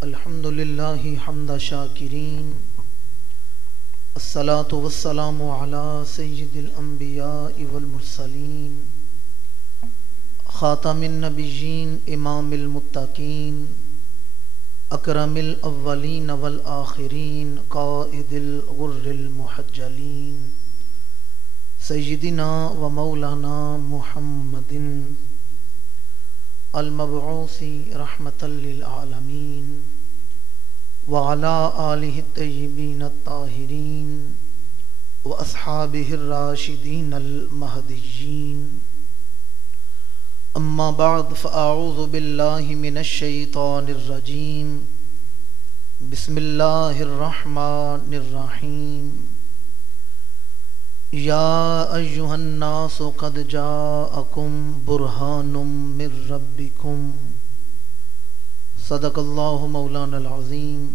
الحمدللہ حمد شاکرین، الصلاة والسلام علی سید الانبیاء والمرسلین، خاتم النبیین، امام المتقین، اکرم الاولین والآخرین، قائد الغر المحجلین، سیدنا و مولانا محمد المبعوث رحمۃ للعالمین وعلی آلہ الطیبین الطاہرین واصحابہ الراشدین المہدیین، اما بعد فاعوذ باللہ من الشیطان الرجیم، بسم اللہ الرحمن الرحیم، یا ایہا الناس قد جاءکم برہان من ربکم، صدق اللہ مولانا العظیم۔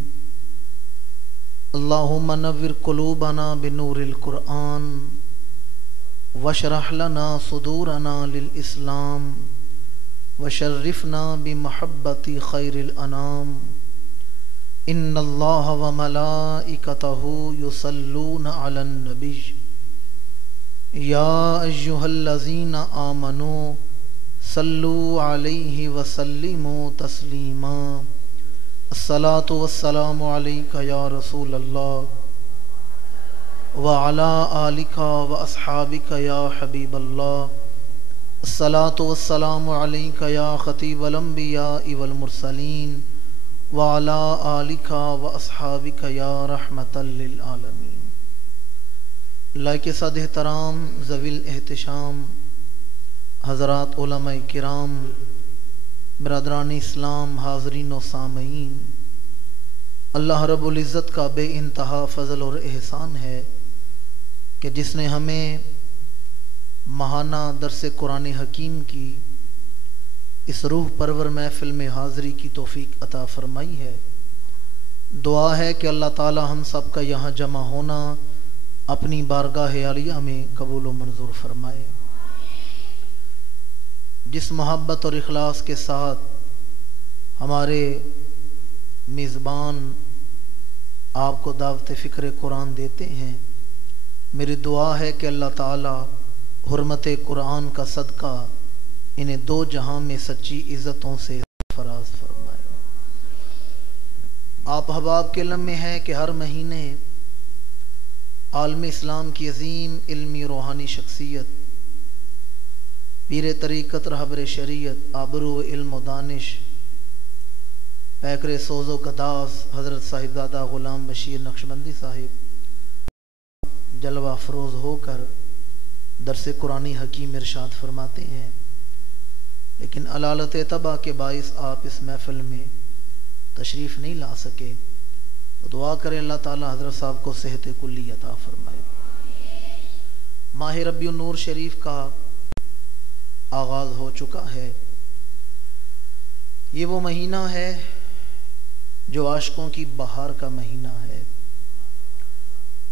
اللہم نور قلوبنا بنور القرآن واشرح لنا صدورنا للاسلام وشرفنا بمحبت خیر الانام، ان اللہ وملائکتہ یصلون علی النبی، یا ایہا الذین آمنوا صلوا علیہ وسلموا تسلیما، الصلاۃ والسلام علیک یا رسول اللہ وعلی آلک واصحابک یا حبیب اللہ، الصلاۃ والسلام علیک یا خطیب الانبیاء والمرسلین وعلی آلک واصحابک یا رحمۃ للعالمین۔ لائق صد احترام ذوی الاحتشام حضرات علماء کرام، برادران اسلام، حاضرین و سامعین، اللہ رب العزت کا بے انتہا فضل اور احسان ہے کہ جس نے ہمیں ماہانہ درس قرآن حکیم کی اس روح پرور محفل میں حاضری کی توفیق عطا فرمائی ہے۔ دعا ہے کہ اللہ تعالی ہم سب کا یہاں جمع ہونا اپنی بارگاہ عالیہ میں قبول و منظور فرمائے۔ جس محبت اور اخلاص کے ساتھ ہمارے میزبان آپ کو دعوت فکر قرآن دیتے ہیں، میری دعا ہے کہ اللہ تعالی حرمت قرآن کا صدقہ انہیں دو جہاں میں سچی عزتوں سے فراز فرمائے۔ آپ احباب کے علم میں ہے کہ ہر مہینے عالم اسلام کی عظیم علمی روحانی شخصیت، پیر طریقت، رہبر شریعت، آبرو علم و دانش، پیکر سوز و گداز حضرت صاحبزادہ غلام بشیر نقشبندی صاحب جلوہ افروز ہو کر درس قرآن حکیم ارشاد فرماتے ہیں، لیکن علالت طبع کے باعث آپ اس محفل میں تشریف نہیں لا سکے، تو دعا کریں اللہ تعالی حضرت صاحب کو صحت کلی عطا فرمائے۔ ماہ ربیع النور شریف کا آغاز ہو چکا ہے۔ یہ وہ مہینہ ہے جو عاشقوں کی بہار کا مہینہ ہے۔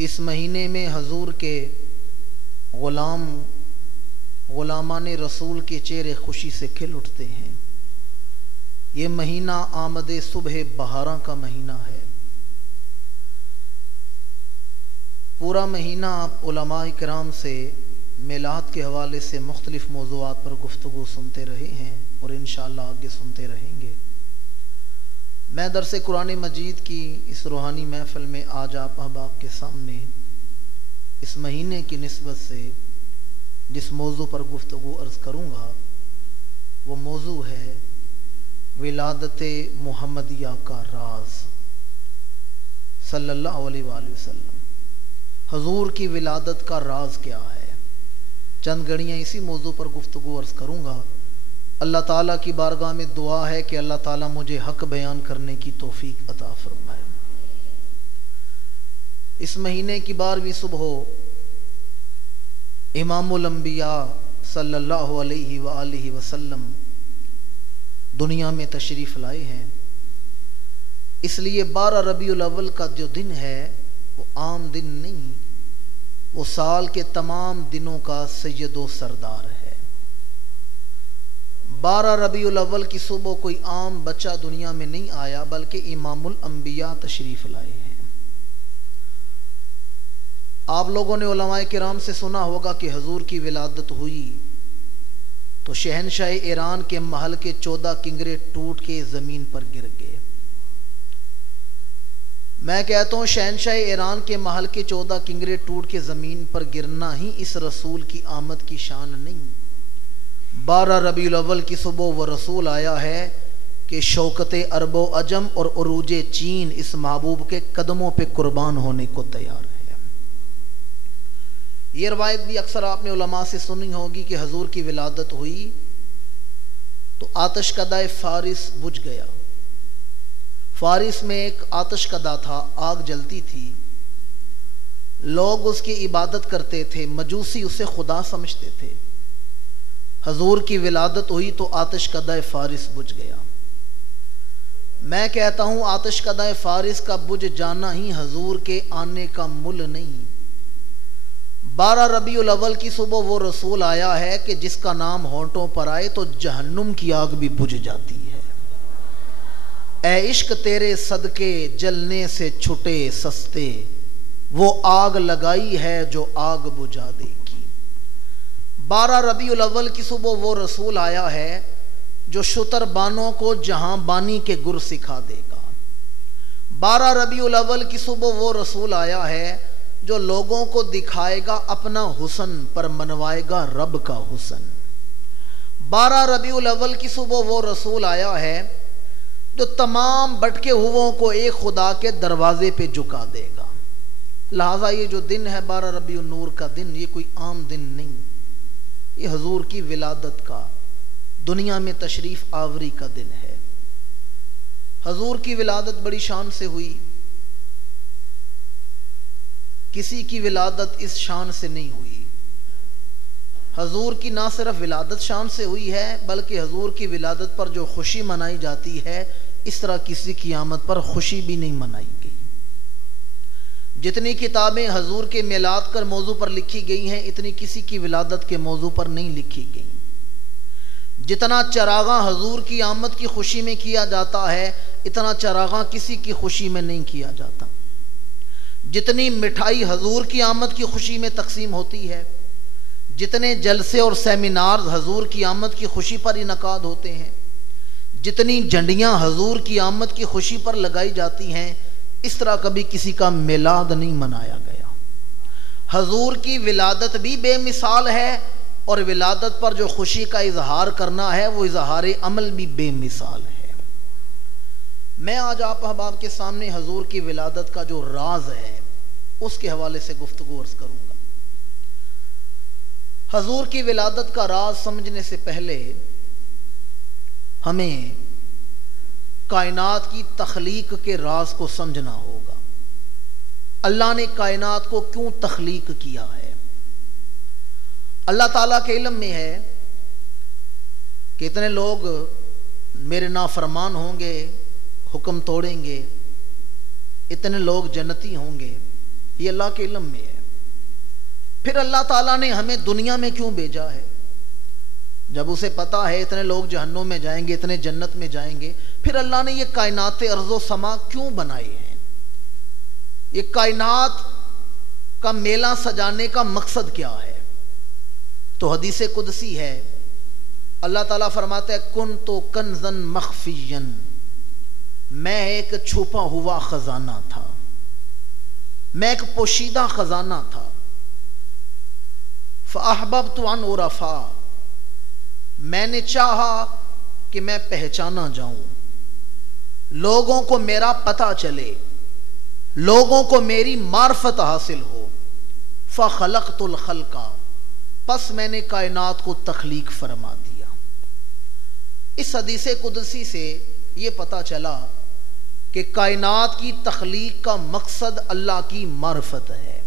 اس مہینے میں حضور کے غلامان رسول کے چہرے خوشی سے کھل اٹھتے ہیں۔ یہ مہینہ آمد صبح بہاراں کا مہینہ ہے۔ پورا مہینہ آپ علماء کرام سے میلاد کے حوالے سے مختلف موضوعات پر گفتگو سنتے رہے ہیں اور انشاءاللہ آگے سنتے رہیں گے۔ میں درس قرآن مجید کی اس روحانی محفل میں آج آپ احباب کے سامنے اس مہینے کی نسبت سے جس موضوع پر گفتگو عرض کروں گا وہ موضوع ہے ولادت محمدیہ کا راز، صلی اللہ علیہ وآلہ وسلم۔ حضور کی ولادت کا راز کیا ہے؟ چند گھڑیاں اسی موضوع پر گفتگو عرض کروں گا۔ اللہ تعالیٰ کی بارگاہ میں دعا ہے کہ اللہ تعالیٰ مجھے حق بیان کرنے کی توفیق عطا فرمائے۔ اس مہینے کی 12ویں صبح امام الانبیاء صلی اللہ علیہ وآلہ وسلم دنیا میں تشریف لائے ہیں، اس لیے 12 ربیع الاول کا جو دن ہے وہ عام دن نہیں، وہ سال کے تمام دنوں کا سید و سردار ہے۔ 12 ربیع الاول کی صبح کوئی عام بچہ دنیا میں نہیں آیا بلکہ امام الانبیاء تشریف لائے ہیں۔ آپ لوگوں نے علماء کرام سے سنا ہوگا کہ حضور کی ولادت ہوئی تو شہنشاہ ایران کے محل کے 14 کنگرے ٹوٹ کے زمین پر گر گئے۔ میں کہتا ہوں شہنشاہ ایران کے محل کے 14 کنگرے ٹوٹ کے زمین پر گرنا ہی اس رسول کی آمد کی شان نہیں۔ 12 ربیع الاول کی صبح وہ رسول آیا ہے کہ شوکت عرب و عجم اور عروج چین اس محبوب کے قدموں پہ قربان ہونے کو تیار ہے۔ یہ روایت بھی اکثر آپ نے علماء سے سنی ہوگی کہ حضور کی ولادت ہوئی تو آتش کدہ فارس بجھ گیا۔ فارس میں ایک آتش کدہ تھا، آگ جلتی تھی، لوگ اس کی عبادت کرتے تھے، مجوسی اسے خدا سمجھتے تھے۔ حضور کی ولادت ہوئی تو آتش کدہ فارس بجھ گیا۔ میں کہتا ہوں آتش کدہ فارس کا بجھ جانا ہی حضور کے آنے کا مل نہیں۔ 12 ربیع الاول کی صبح وہ رسول آیا ہے کہ جس کا نام ہونٹوں پر آئے تو جہنم کی آگ بھی بجھ جاتی ہے۔ اے عشق تیرے صدقے جلنے سے چھٹے سستے، وہ آگ لگائی ہے جو آگ بجھا دے گی۔ 12 ربیع الاول کی صبح وہ رسول آیا ہے جو شتر بانوں کو جہاں بانی کے گر سکھا دے گا۔ 12 ربیع الاول کی صبح وہ رسول آیا ہے جو لوگوں کو دکھائے گا اپنا حسن پر منوائے گا رب کا حسن۔ 12 ربیع الاول کی صبح وہ رسول آیا ہے جو تمام بھٹکے ہوئوں کو ایک خدا کے دروازے پہ جھکا دے گا۔ لہٰذا یہ جو دن ہے 12 ربیع النور کا دن، یہ کوئی عام دن نہیں، یہ حضور کی ولادت کا، دنیا میں تشریف آوری کا دن ہے۔ حضور کی ولادت بڑی شان سے ہوئی، کسی کی ولادت اس شان سے نہیں ہوئی۔ حضور کی نہ صرف ولادت شان سے ہوئی ہے بلکہ حضور کی ولادت پر جو خوشی منائی جاتی ہے اس طرح کسی کی آمد پر خوشی بھی نہیں منائی گئی۔ جتنی کتابیں حضور کے میلاد کر موضوع پر لکھی گئی ہیں اتنی کسی کی ولادت کے موضوع پر نہیں لکھی گئی۔ جتنا چراغاں حضور کی آمد کی خوشی میں کیا جاتا ہے اتنا چراغاں کسی کی خوشی میں نہیں کیا جاتا۔ جتنی مٹھائی حضور کی آمد کی خوشی میں تقسیم ہوتی ہے، جتنے جلسے اور سیمینارز حضور کی آمد کی خوشی پر انعقاد ہوتے ہیں، جتنی جھنڈیاں حضور کی آمد کی خوشی پر لگائی جاتی ہیں، اس طرح کبھی کسی کا میلاد نہیں منایا گیا۔ حضور کی ولادت بھی بے مثال ہے اور ولادت پر جو خوشی کا اظہار کرنا ہے وہ اظہار عمل بھی بے مثال ہے۔ میں آج آپ احباب کے سامنے حضور کی ولادت کا جو راز ہے اس کے حوالے سے گفتگو عرض کروں گا۔ حضور کی ولادت کا راز سمجھنے سے پہلے ہمیں کائنات کی تخلیق کے راز کو سمجھنا ہوگا۔ اللہ نے کائنات کو کیوں تخلیق کیا ہے؟ اللہ تعالیٰ کے علم میں ہے کہ اتنے لوگ میرے نافرمان ہوں گے، حکم توڑیں گے، اتنے لوگ جنتی ہوں گے، یہ اللہ کے علم میں ہے۔ پھر اللہ تعالیٰ نے ہمیں دنیا میں کیوں بھیجا ہے؟ جب اسے پتا ہے اتنے لوگ جہنم میں جائیں گے، اتنے جنت میں جائیں گے، پھر اللہ نے یہ کائنات ارض و سما کیوں بنائے ہیں؟ یہ کائنات کا میلہ سجانے کا مقصد کیا ہے؟ تو حدیث قدسی ہے، اللہ تعالیٰ فرماتا ہے کن تو کنزن مخفین، میں ایک چھپا ہوا خزانہ تھا، میں ایک پوشیدہ خزانہ تھا۔ فَأَحْبَبْتُ أَنْ أُعْرَفَ، میں نے چاہا کہ میں پہچانا جاؤں، لوگوں کو میرا پتہ چلے، لوگوں کو میری معرفت حاصل ہو۔ فَخَلَقْتُ الْخَلْقَ، پس میں نے کائنات کو تخلیق فرما دیا۔ اس حدیث قدسی سے یہ پتہ چلا کہ کائنات کی تخلیق کا مقصد اللہ کی معرفت ہے۔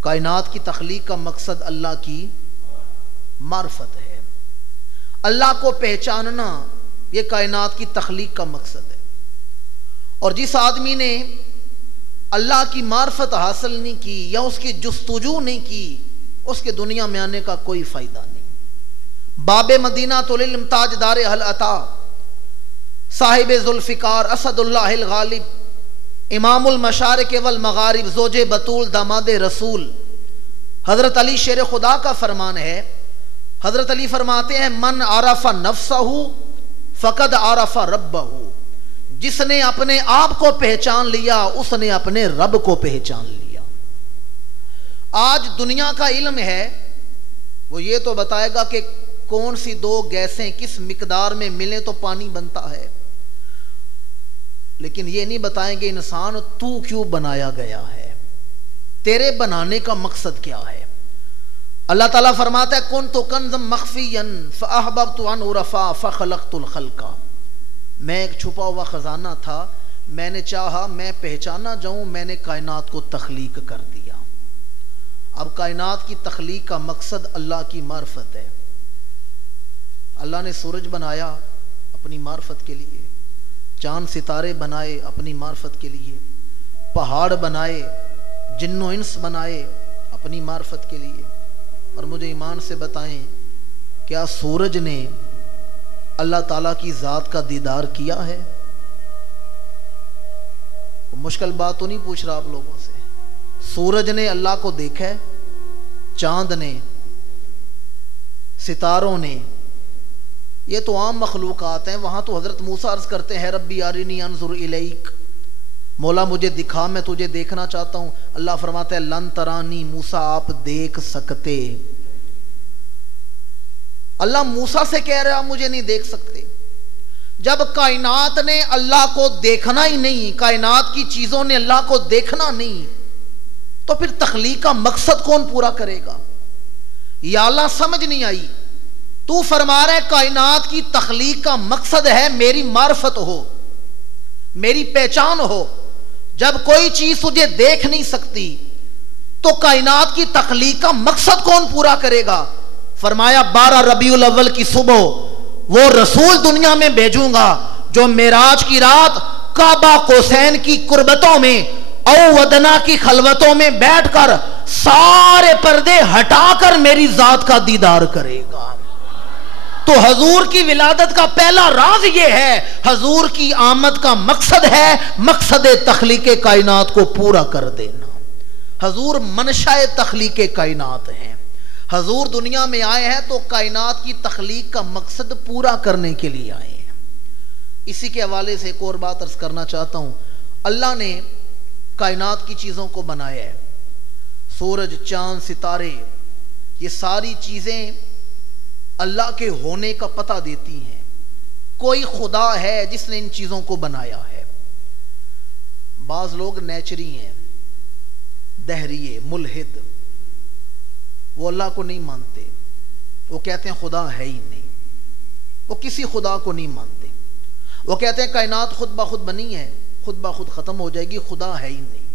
کائنات کی تخلیق کا مقصد اللہ کی معرفت ہے، اللہ کو پہچاننا یہ کائنات کی تخلیق کا مقصد ہے۔ اور جس آدمی نے اللہ کی معرفت حاصل نہیں کی یا اس کی جستجو نہیں کی، اس کے دنیا میں آنے کا کوئی فائدہ نہیں۔ باب مدینہ العلم تاجدار اہل عطا صاحب ذوالفقار اسد اللہ الغالب امام المشارق والمغارب زوج بطول داماد رسول حضرت علی شیر خدا کا فرمان ہے. حضرت علی فرماتے ہیں من عرف نفسہ فقد عرف ربہ، جس نے اپنے آپ کو پہچان لیا اس نے اپنے رب کو پہچان لیا. آج دنیا کا علم ہے وہ یہ تو بتائے گا کہ کون سی دو گیسیں کس مقدار میں ملیں تو پانی بنتا ہے، لیکن یہ نہیں بتائیں گے انسان تو کیوں بنایا گیا ہے، تیرے بنانے کا مقصد کیا ہے. اللہ تعالیٰ فرماتا ہے کنت کنزا مخفیا فاحببت ان اعرف فخلقت الخلق، میں ایک چھپا ہوا خزانہ تھا، میں نے چاہا میں پہچانا جاؤں، میں نے کائنات کو تخلیق کر دیا. اب کائنات کی تخلیق کا مقصد اللہ کی معرفت ہے. اللہ نے سورج بنایا اپنی معرفت کے لیے، چاند ستارے بنائے اپنی معرفت کے لیے، پہاڑ بنائے، جن و انس بنائے اپنی معرفت کے لیے. اور مجھے ایمان سے بتائیں کیا سورج نے اللہ تعالیٰ کی ذات کا دیدار کیا ہے؟ مشکل بات تو نہیں پوچھ رہا آپ لوگوں سے. سورج نے اللہ کو دیکھا ہے، چاند نے، ستاروں نے، یہ تو عام مخلوقات ہیں. وہاں تو حضرت موسیٰ عرض کرتے ہیں ربی ارنی انظر الیک، مولا مجھے دکھا میں تجھے دیکھنا چاہتا ہوں. اللہ فرماتا ہے لن ترانی، موسیٰ آپ دیکھ سکتے. اللہ موسیٰ سے کہہ رہا مجھے نہیں دیکھ سکتے. جب کائنات نے اللہ کو دیکھنا ہی نہیں، کائنات کی چیزوں نے اللہ کو دیکھنا نہیں، تو پھر تخلیق کا مقصد کون پورا کرے گا؟ یا اللہ سمجھ نہیں آئی. تو فرما رہا ہے کائنات کی تخلیق کا مقصد ہے میری معرفت ہو، میری پہچان ہو. جب کوئی چیز تجھے دیکھ نہیں سکتی تو کائنات کی تخلیق کا مقصد کون پورا کرے گا؟ فرمایا 12 ربیع الاول کی صبح وہ رسول دنیا میں بھیجوں گا جو معراج کی رات کعبہ قوسین کی قربتوں میں او ودنا کی خلوتوں میں بیٹھ کر سارے پردے ہٹا کر میری ذات کا دیدار کرے گا. تو حضور کی ولادت کا پہلا راز یہ ہے، حضور کی آمد کا مقصد ہے مقصد تخلیق کائنات کو پورا کر دینا. حضور منشاء تخلیق کائنات ہیں. حضور دنیا میں آئے ہیں تو کائنات کی تخلیق کا مقصد پورا کرنے کے لیے آئے ہیں. اسی کے حوالے سے ایک اور بات عرض کرنا چاہتا ہوں. اللہ نے کائنات کی چیزوں کو بنایا ہے. سورج، چاند، ستارے، یہ ساری چیزیں اللہ کے ہونے کا پتہ دیتی ہیں. کوئی خدا ہے جس نے ان چیزوں کو بنایا ہے. بعض لوگ نیچری ہیں، دہریے، ملحد، وہ اللہ کو نہیں مانتے. وہ کہتے ہیں خدا ہے ہی نہیں، وہ کسی خدا کو نہیں مانتے. وہ کہتے ہیں کائنات خود بخود بنی ہے، خود بخود ختم ہو جائے گی، خدا ہے ہی نہیں.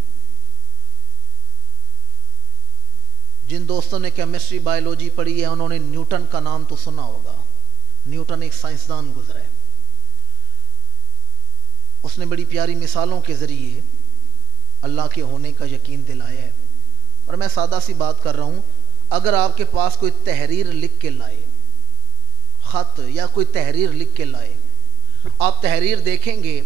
جن دوستوں نے کیمسٹری بائیولوجی پڑھی ہے انہوں نے نیوٹن کا نام تو سنا ہوگا. نیوٹن ایک سائنسدان گزرا ہے. اس نے بڑی پیاری مثالوں کے ذریعے اللہ کے ہونے کا یقین دلایا ہے. اور میں سادہ سی بات کر رہا ہوں، اگر آپ کے پاس کوئی تحریر لکھ کے لائے، خط یا کوئی تحریر لکھ کے لائے، آپ تحریر دیکھیں گے،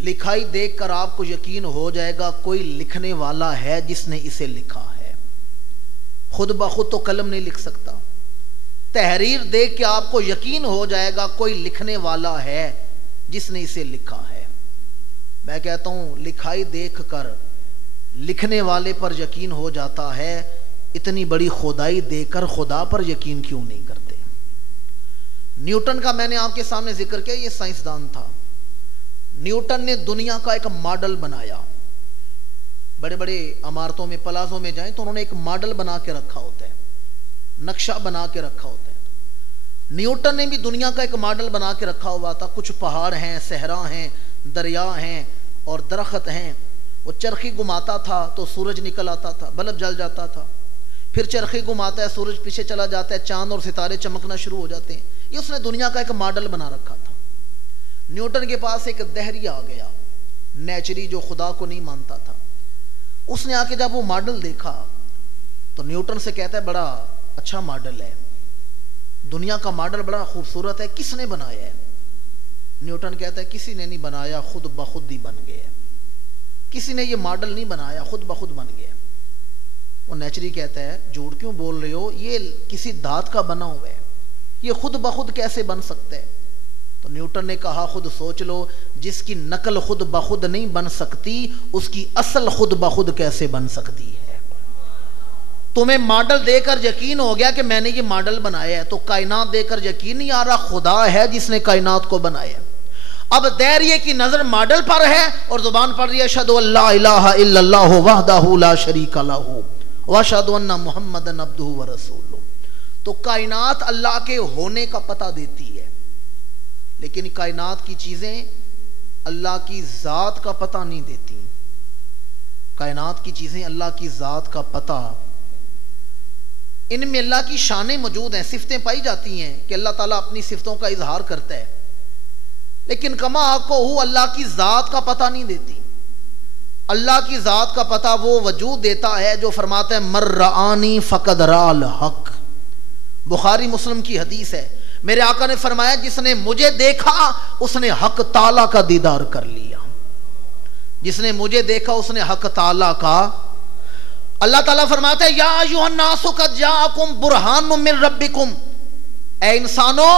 لکھائی دیکھ کر آپ کو یقین ہو جائے گا کوئی لکھنے والا ہے جس نے اسے لکھا ہے. خود بخود تو قلم نہیں لکھ سکتا. تحریر دیکھ کے آپ کو یقین ہو جائے گا کوئی لکھنے والا ہے جس نے اسے لکھا ہے. میں کہتا ہوں لکھائی دیکھ کر لکھنے والے پر یقین ہو جاتا ہے، اتنی بڑی خدائی دیکھ کر خدا پر یقین کیوں نہیں کرتے؟ نیوٹن کا میں نے آپ کے سامنے ذکر کیا، یہ سائنسدان تھا. نیوٹن نے دنیا کا ایک ماڈل بنایا. بڑے بڑے عمارتوں میں، پلازوں میں جائیں تو انہوں نے ایک ماڈل بنا کے رکھا ہوتا ہے، نقشہ بنا کے رکھا ہوتا ہے. نیوٹن نے بھی دنیا کا ایک ماڈل بنا کے رکھا ہوا تھا. کچھ پہاڑ ہیں، صحرا ہیں، دریا ہیں اور درخت ہیں. وہ چرخی گھماتا تھا تو سورج نکل آتا تھا، بلب جل جاتا تھا. پھر چرخی گھماتا ہے، سورج پیچھے چلا جاتا ہے، چاند اور ستارے چمکنا شروع ہو جاتے ہیں. یہ اس نے دنیا کا ایک ماڈل بنا رکھا تھا. نیوٹن کے پاس ایک دہری آ گیا، نیچری، جو خدا کو نہیں مانتا تھا. اس نے آ کے جب وہ ماڈل دیکھا تو نیوٹن سے کہتا ہے بڑا اچھا ماڈل ہے. دنیا کا ماڈل بڑا خوبصورت ہے، کس نے بنایا ہے؟ نیوٹن کہتا ہے کسی نے نہیں بنایا، خود بخود ہی بن گیا۔ کسی نے یہ ماڈل نہیں بنایا، خود بخود بن گیا۔ وہ نیچری کہتا ہے جھوٹ کیوں بول رہے ہو، یہ کسی دھات کا بنا ہوا ہے، یہ خود بخود کیسے بن سکتا ہے؟ تو نیوٹن نے کہا خود سوچ لو، جس کی نقل خود بخود نہیں بن سکتی اس کی اصل خود بخود کیسے بن سکتی ہے؟ تمہیں ماڈل دے کر یقین ہو گیا کہ میں نے یہ ماڈل بنایا ہے، تو کائنات دے کر یقین نہیں آ رہا خدا ہے جس نے کائنات کو بنایا ہے۔ اب دائرے کی نظر ماڈل پر ہے اور زبان پر یہ اشہد ان لا الہ الا اللہ وحدہ لا شریک لہ واشہد ان محمدًا عبدہ ورسولہ۔ تو کائنات اللہ کے ہونے کا پتہ دیتی ہے، لیکن کائنات کی چیزیں اللہ کی ذات کا پتہ نہیں دیتی۔ کائنات کی چیزیں اللہ کی ذات کا پتہ، ان میں اللہ کی شانیں موجود ہیں، صفتیں پائی جاتی ہیں کہ اللہ تعالیٰ اپنی صفتوں کا اظہار کرتا ہے، لیکن کما کو ہو اللہ کی ذات کا پتہ نہیں دیتی۔ اللہ کی ذات کا پتہ وہ وجود دیتا ہے جو فرماتا ہے مر رآنی فقد رأى الحق۔ بخاری مسلم کی حدیث ہے، میرے آقا نے فرمایا جس نے مجھے دیکھا اس نے حق تعالیٰ کا دیدار کر لیا۔ جس نے مجھے دیکھا اس نے حق تعالیٰ کا۔ اللہ تعالیٰ فرماتا ہے یا ایھا الناس قد جاءکم برہان من ربکم، اے انسانوں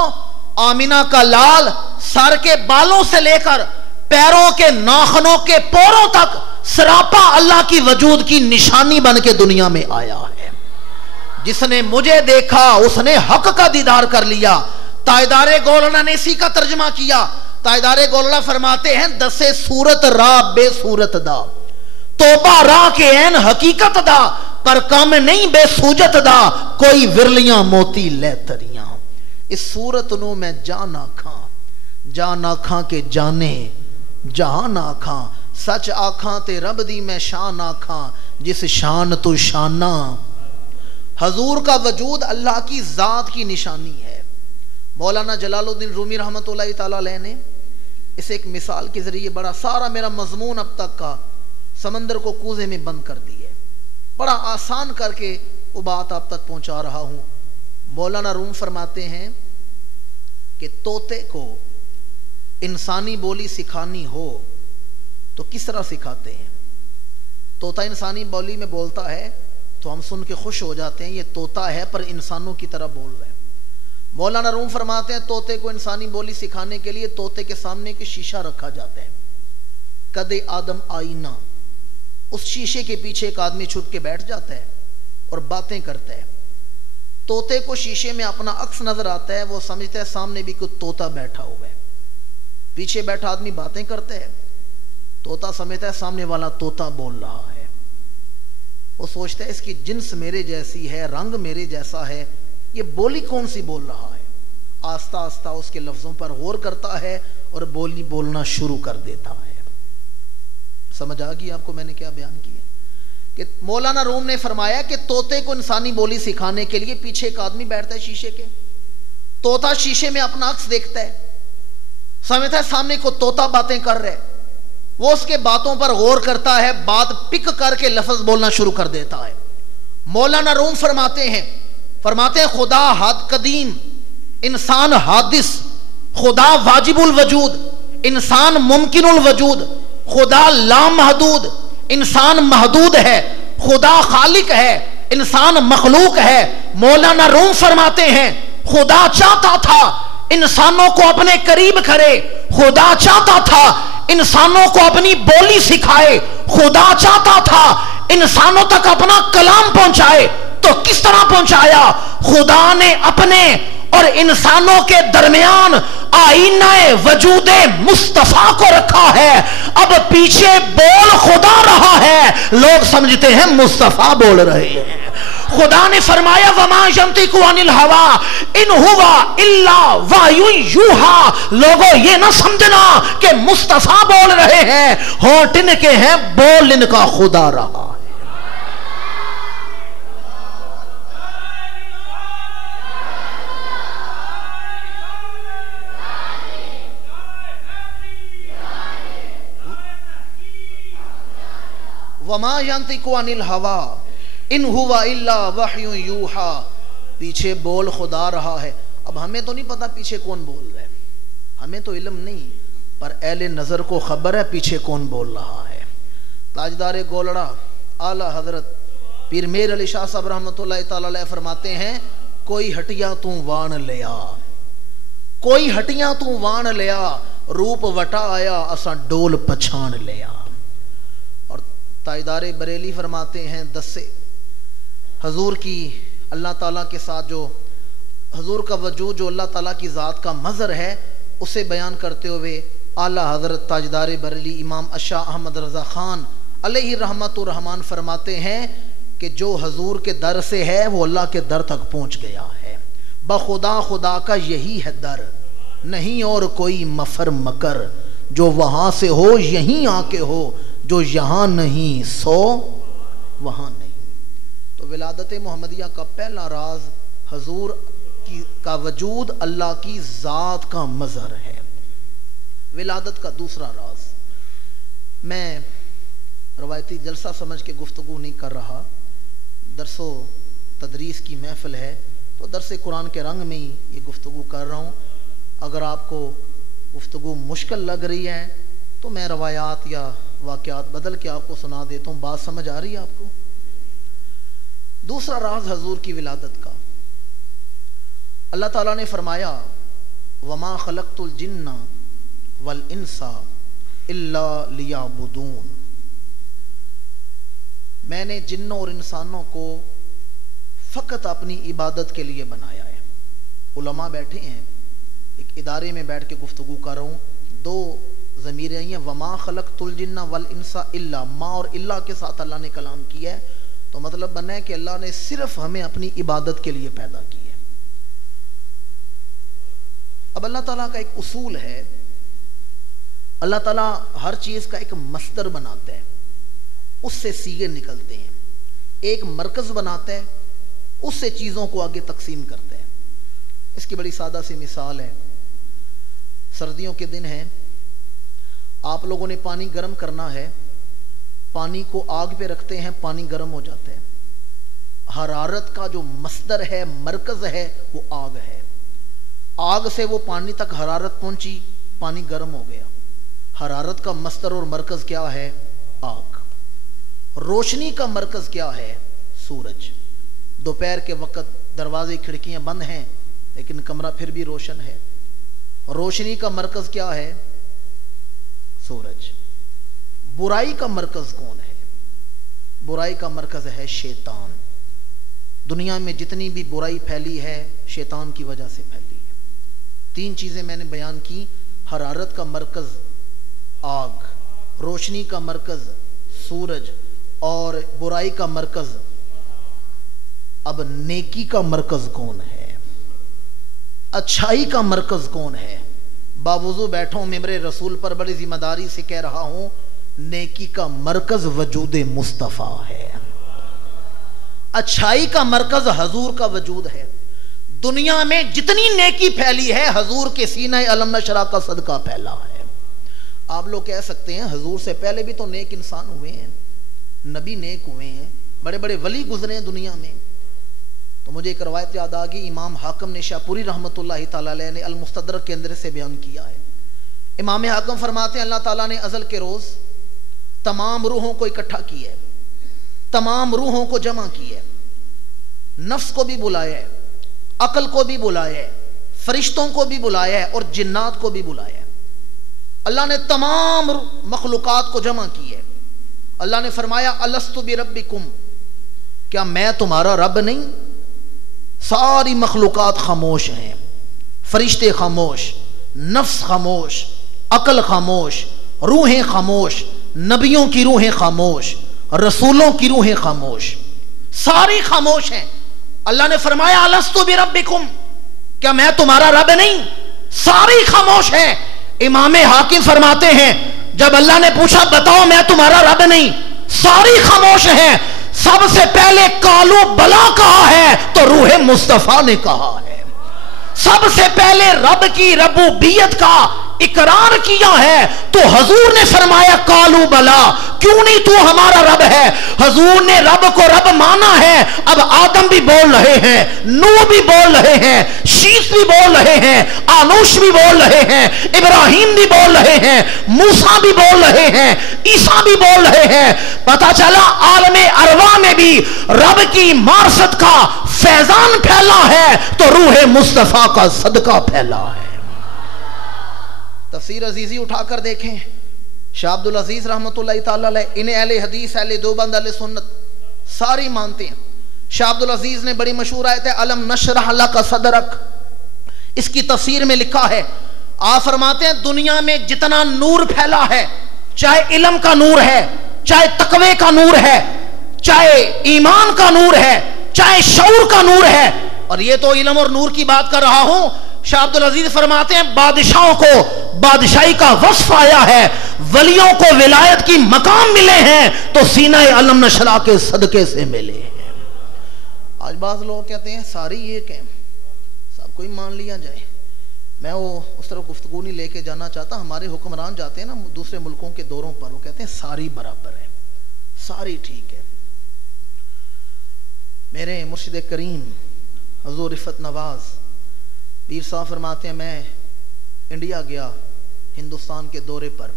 آمینہ کا لال سر کے بالوں سے لے کر پیروں کے ناخنوں کے پوروں تک سراپا اللہ کی وجود کی نشانی بن کے دنیا میں آیا ہے۔ جس نے مجھے دیکھا اس نے حق کا دیدار کر لیا۔ تائیدار گولڑا نے اسی کا ترجمہ کیا۔ تائیدار گولڑا فرماتے ہیں دسے صورت را بے صورت دا، توبہ راہ کے این حقیقت دا، پر کام نہیں بے سوجت دا، کوئی ورلیاں موتی لے تریاں۔ اس صورت نو میں جان آکھاں، جان آکھاں کے جانے جہان آکھاں، سچ آکھاں تے رب دی میں شان آکھاں، جس شان تو شانہ۔ حضور کا وجود اللہ کی ذات کی نشانی ہے۔ مولانا جلال الدین رومی رحمۃ اللہ تعالیٰ علیہ نے اس ایک مثال کے ذریعے بڑا سارا میرا مضمون اب تک کا سمندر کو کوزے میں بند کر دی ہے، بڑا آسان کر کے وہ بات آپ تک پہنچا رہا ہوں۔ مولانا روم فرماتے ہیں کہ طوطے کو انسانی بولی سکھانی ہو تو کس طرح سکھاتے ہیں؟ طوطا انسانی بولی میں بولتا ہے تو ہم سن کے خوش ہو جاتے ہیں، یہ طوطا ہے پر انسانوں کی طرح بول رہا ہے۔ مولانا روم فرماتے ہیں طوطے کو انسانی بولی سکھانے کے لیے طوطے کے سامنے ایک شیشہ رکھا جاتا ہے، قد آدم آئینہ، اس شیشے کے پیچھے ایک آدمی چھپ کے بیٹھ جاتا ہے اور باتیں کرتا ہے۔ طوطے کو شیشے میں اپنا عکس نظر آتا ہے، وہ سمجھتا ہے سامنے بھی کوئی طوطا بیٹھا ہوا ہے، پیچھے بیٹھا آدمی باتیں کرتا ہے، طوطا سمجھتا ہے سامنے والا طوطا بول رہا ہے، وہ سوچتا ہے اس کی جنس میرے جیسی ہے، رنگ میرے جیسا ہے، یہ بولی کون سی بول رہا ہے؟ آہستہ آہستہ اس کے لفظوں پر غور کرتا ہے اور بولی بولنا شروع کر دیتا ہے۔ سمجھ آ گئی آپ کو میں نے کیا بیان کیا؟ کہ مولانا روم نے فرمایا کہ طوطے کو انسانی بولی سکھانے کے لیے پیچھے ایک آدمی بیٹھتا ہے شیشے کے، طوطا شیشے میں اپنا عکس دیکھتا ہے، سمجھتا ہے سامنے کو طوطا باتیں کر رہے، وہ اس کے باتوں پر غور کرتا ہے، بات پک کر کے لفظ بولنا شروع کر دیتا ہے۔ مولانا روم فرماتے ہیں خدا حد قدیم، انسان حادث، خدا واجب الوجود، انسان ممکن الوجود، خدا لامحدود، انسان محدود ہے، خدا خالق ہے، انسان مخلوق ہے۔ مولانا روم فرماتے ہیں خدا چاہتا تھا انسانوں کو اپنے قریب کرے، خدا چاہتا تھا انسانوں کو اپنی بولی سکھائے، خدا چاہتا تھا انسانوں تک اپنا کلام پہنچائے، تو کس طرح پہنچایا؟ خدا نے اپنے اور انسانوں کے درمیان آئینہ وجود مصطفیٰ کو رکھا ہے۔ اب پیچھے بول خدا رہا ہے، لوگ سمجھتے ہیں مصطفیٰ بول رہے ہیں۔ خدا نے فرمایا وَمَا يَنطِقُ عَنِ الْهَوَىٰ إِنْ هُوَ إِلَّا وَحْيٌ يُوحَىٰ۔ لوگوں یہ نہ سمجھنا کہ مصطفیٰ بول رہے ہیں، ہونٹ ان کے ہیں، بول ان کا خدا رہا ہے۔ وَمَا يَنطِقُ عَنِ الْهَوَىٰ إِنْ هُوَ إِلَّا وَحْيٌ يُوحَىٰ۔ پیچھے بول خدا رہا ہے۔ اب ہمیں تو نہیں پتا پیچھے کون بول رہا ہے، ہمیں تو علم نہیں، پر اہل نظر کو خبر ہے پیچھے کون بول رہا ہے۔ تاجدار گولڑا اعلیٰ حضرت پیر میر علی شاہ صاحب رحمۃ اللہ تعالی علیہ فرماتے ہیں، کوئی ہٹیاں تو وان لیا، کوئی ہٹیاں تو وان لیا، روپ وٹا آیا اساں ڈول پچھان لیا۔ اور تاجدار بریلی فرماتے ہیں، دسے حضور کی اللہ تعالیٰ کے ساتھ جو حضور کا وجود جو اللہ تعالیٰ کی ذات کا مظہر ہے اسے بیان کرتے ہوئے اعلیٰ حضرت تاجدار بریلی امام اشاہ احمد رضا خان علیہ رحمت الرحمان فرماتے ہیں کہ جو حضور کے در سے ہے وہ اللہ کے در تک پہنچ گیا ہے، بخدا خدا کا یہی ہے در، نہیں اور کوئی مفر مکر، جو وہاں سے ہو یہیں آ کے ہو، جو یہاں نہیں سو وہاں نہیں۔ تو ولادت محمدیہ کا پہلا راز حضور کا وجود اللہ کی ذات کا مظہر ہے۔ ولادت کا دوسرا راز، میں روایتی جلسہ سمجھ کے گفتگو نہیں کر رہا، درس و تدریس کی محفل ہے تو درس قرآن کے رنگ میں ہی یہ گفتگو کر رہا ہوں۔ اگر آپ کو گفتگو مشکل لگ رہی ہے تو میں روایات یا واقعات بدل کے آپ کو سنا دیتا ہوں، بات سمجھ آ رہی ہے آپ کو؟ دوسرا راز حضور کی ولادت کا، اللہ تعالیٰ نے فرمایا وَمَا خَلَقْتُ الْجِنَّ وَالْإِنسَ إِلَّا لِيَعْبُدُونَ، میں نے جنوں اور انسانوں کو فقط اپنی عبادت کے لیے بنایا ہے۔ علماء بیٹھے ہیں، ایک ادارے میں بیٹھ کے گفتگو کر رہا ہوں، دو ضمیریں ہیں، وَمَا خَلَقْتُ الْجِنَّ وَالْإِنسَ إِلَّا، ما اور اللہ کے ساتھ اللہ نے کلام کیا ہے، تو مطلب بنا ہے کہ اللہ نے صرف ہمیں اپنی عبادت کے لیے پیدا کی ہے۔ اب اللہ تعالیٰ کا ایک اصول ہے، اللہ تعالیٰ ہر چیز کا ایک مصدر بناتا ہے، اس سے سیغے نکلتے ہیں، ایک مرکز بناتا ہے، اس سے چیزوں کو آگے تقسیم کرتا ہے۔ اس کی بڑی سادہ سی مثال ہے، سردیوں کے دن ہیں، آپ لوگوں نے پانی گرم کرنا ہے، پانی کو آگ پہ رکھتے ہیں، پانی گرم ہو جاتا ہے، حرارت کا جو مصدر ہے، مرکز ہے، وہ آگ ہے، آگ سے وہ پانی تک حرارت پہنچی، پانی گرم ہو گیا، حرارت کا مصدر اور مرکز کیا ہے؟ آگ۔ روشنی کا مرکز کیا ہے؟ سورج۔ دوپہر کے وقت دروازے کھڑکیاں بند ہیں لیکن کمرہ پھر بھی روشن ہے، روشنی کا مرکز کیا ہے؟ سورج۔ برائی کا مرکز کون ہے؟ برائی کا مرکز ہے شیطان۔ دنیا میں جتنی بھی برائی پھیلی ہے شیطان کی وجہ سے پھیلی ہے۔ تین چیزیں میں نے بیان کی، حرارت کا مرکز آگ، روشنی کا مرکز سورج، اور برائی کا مرکز۔ اب نیکی کا مرکز کون ہے؟ اچھائی کا مرکز کون ہے؟ باوضو بیٹھوں ممبر رسول پر بڑی ذمہ داری سے کہہ رہا ہوں، نیکی کا مرکز وجود مصطفیٰ ہے، اچھائی کا مرکز حضور کا وجود ہے۔ دنیا میں جتنی نیکی پھیلی ہے حضور کے سینہ علم نشرہ کا صدقہ پھیلا ہے۔ آپ لوگ کہہ سکتے ہیں حضور سے پہلے بھی تو نیک انسان ہوئے ہیں، نبی نیک ہوئے ہیں، بڑے بڑے ولی گزرے ہیں دنیا میں۔ تو مجھے ایک روایت یاد آ گئی، امام حاکم نے شاہ پوری رحمۃ اللہ تعالیٰ علیہ نے المستدرک کے اندر سے بیان کیا ہے۔ امام حاکم فرماتے ہیں اللہ تعالیٰ نے ازل کے روز تمام روحوں کو اکٹھا کیا ہے، تمام روحوں کو جمع کیا ہے، نفس کو بھی بلایا ہے، عقل کو بھی بلایا ہے، فرشتوں کو بھی بلایا ہے اور جنات کو بھی بلایا ہے۔ اللہ نے تمام مخلوقات کو جمع کی ہے۔ اللہ نے فرمایا الستُ بربکم، کیا میں تمہارا رب نہیں؟ ساری مخلوقات خاموش ہیں، فرشتے خاموش، نفس خاموش، عقل خاموش، روحیں خاموش، نبیوں کی روحیں خاموش، رسولوں کی روحیں خاموش، ساری خاموش ہیں۔ اللہ نے فرمایا الستُ بربکم، کیا میں تمہارا رب نہیں؟ ساری خاموش ہیں۔ امام حاکم فرماتے ہیں جب اللہ نے پوچھا بتاؤ میں تمہارا رب نہیں، ساری خاموش ہیں، سب سے پہلے کالو بلا کہا ہے تو روح مصطفیٰ نے کہا ہے۔ سب سے پہلے رب کی ربوبیت کا اقرار کیا ہے تو حضور نے فرمایا قالوا بلا، کیوں نہیں تو ہمارا رب ہے؟ حضور نے رب کو رب مانا ہے۔ اب آدم بھی بول رہے ہیں، نوح بھی بول رہے ہیں، شیث بھی بول رہے ہیں، آنوش بھی بول رہے ہیں، ابراہیم بھی بول رہے ہیں، موسیٰ بھی بول رہے ہیں، عیسیٰ بھی بول رہے ہیں۔ پتہ چلا عالم ارواح میں بھی رب کی معرفت کا فیضان پھیلا ہے تو روح مصطفیٰ کا صدقہ پھیلا ہے۔ تفسیر عزیزی اٹھا کر دیکھیں، شاہ عبدالعزیز رحمۃ اللہ تعالی علیہ، انہیں اہل حدیث، اہل دیوبند، اہل سنت ساری مانتے ہیں۔ شاہ عبدالعزیز نے بڑی مشہور آیت ہے علم نشرح لک صدرک، اس کی تفسیر میں لکھا ہے، آپ فرماتے ہیں دنیا میں جتنا نور پھیلا ہے، چاہے علم کا نور ہے، چاہے تقوی کا نور ہے، چاہے ایمان کا نور ہے، چاہے شعور کا نور ہے، اور یہ تو علم اور نور کی بات کر رہا ہوں۔ شاہ عبدالعزیز فرماتے ہیں بادشاہوں کو بادشاہی کا وصف آیا ہے، ولیوں کو ولایت کی مقام ملے ہیں تو سینہ علم نشرہ کے صدقے سے ملے ہیں۔ آج بعض لوگ کہتے ہیں ساری ایک ہیں، سب کوئی مان لیا جائے۔ میں وہ اس طرح گفتگو نہیں لے کے جانا چاہتا، ہمارے حکمران جاتے ہیں نا دوسرے ملکوں کے دوروں پر، وہ کہتے ہیں ساری برابر ہے، ساری ٹھیک ہے۔ میرے مرشد کریم حضور رفعت نواز پیر صاحب فرماتے ہیں میں انڈیا گیا ہندوستان کے دورے پر،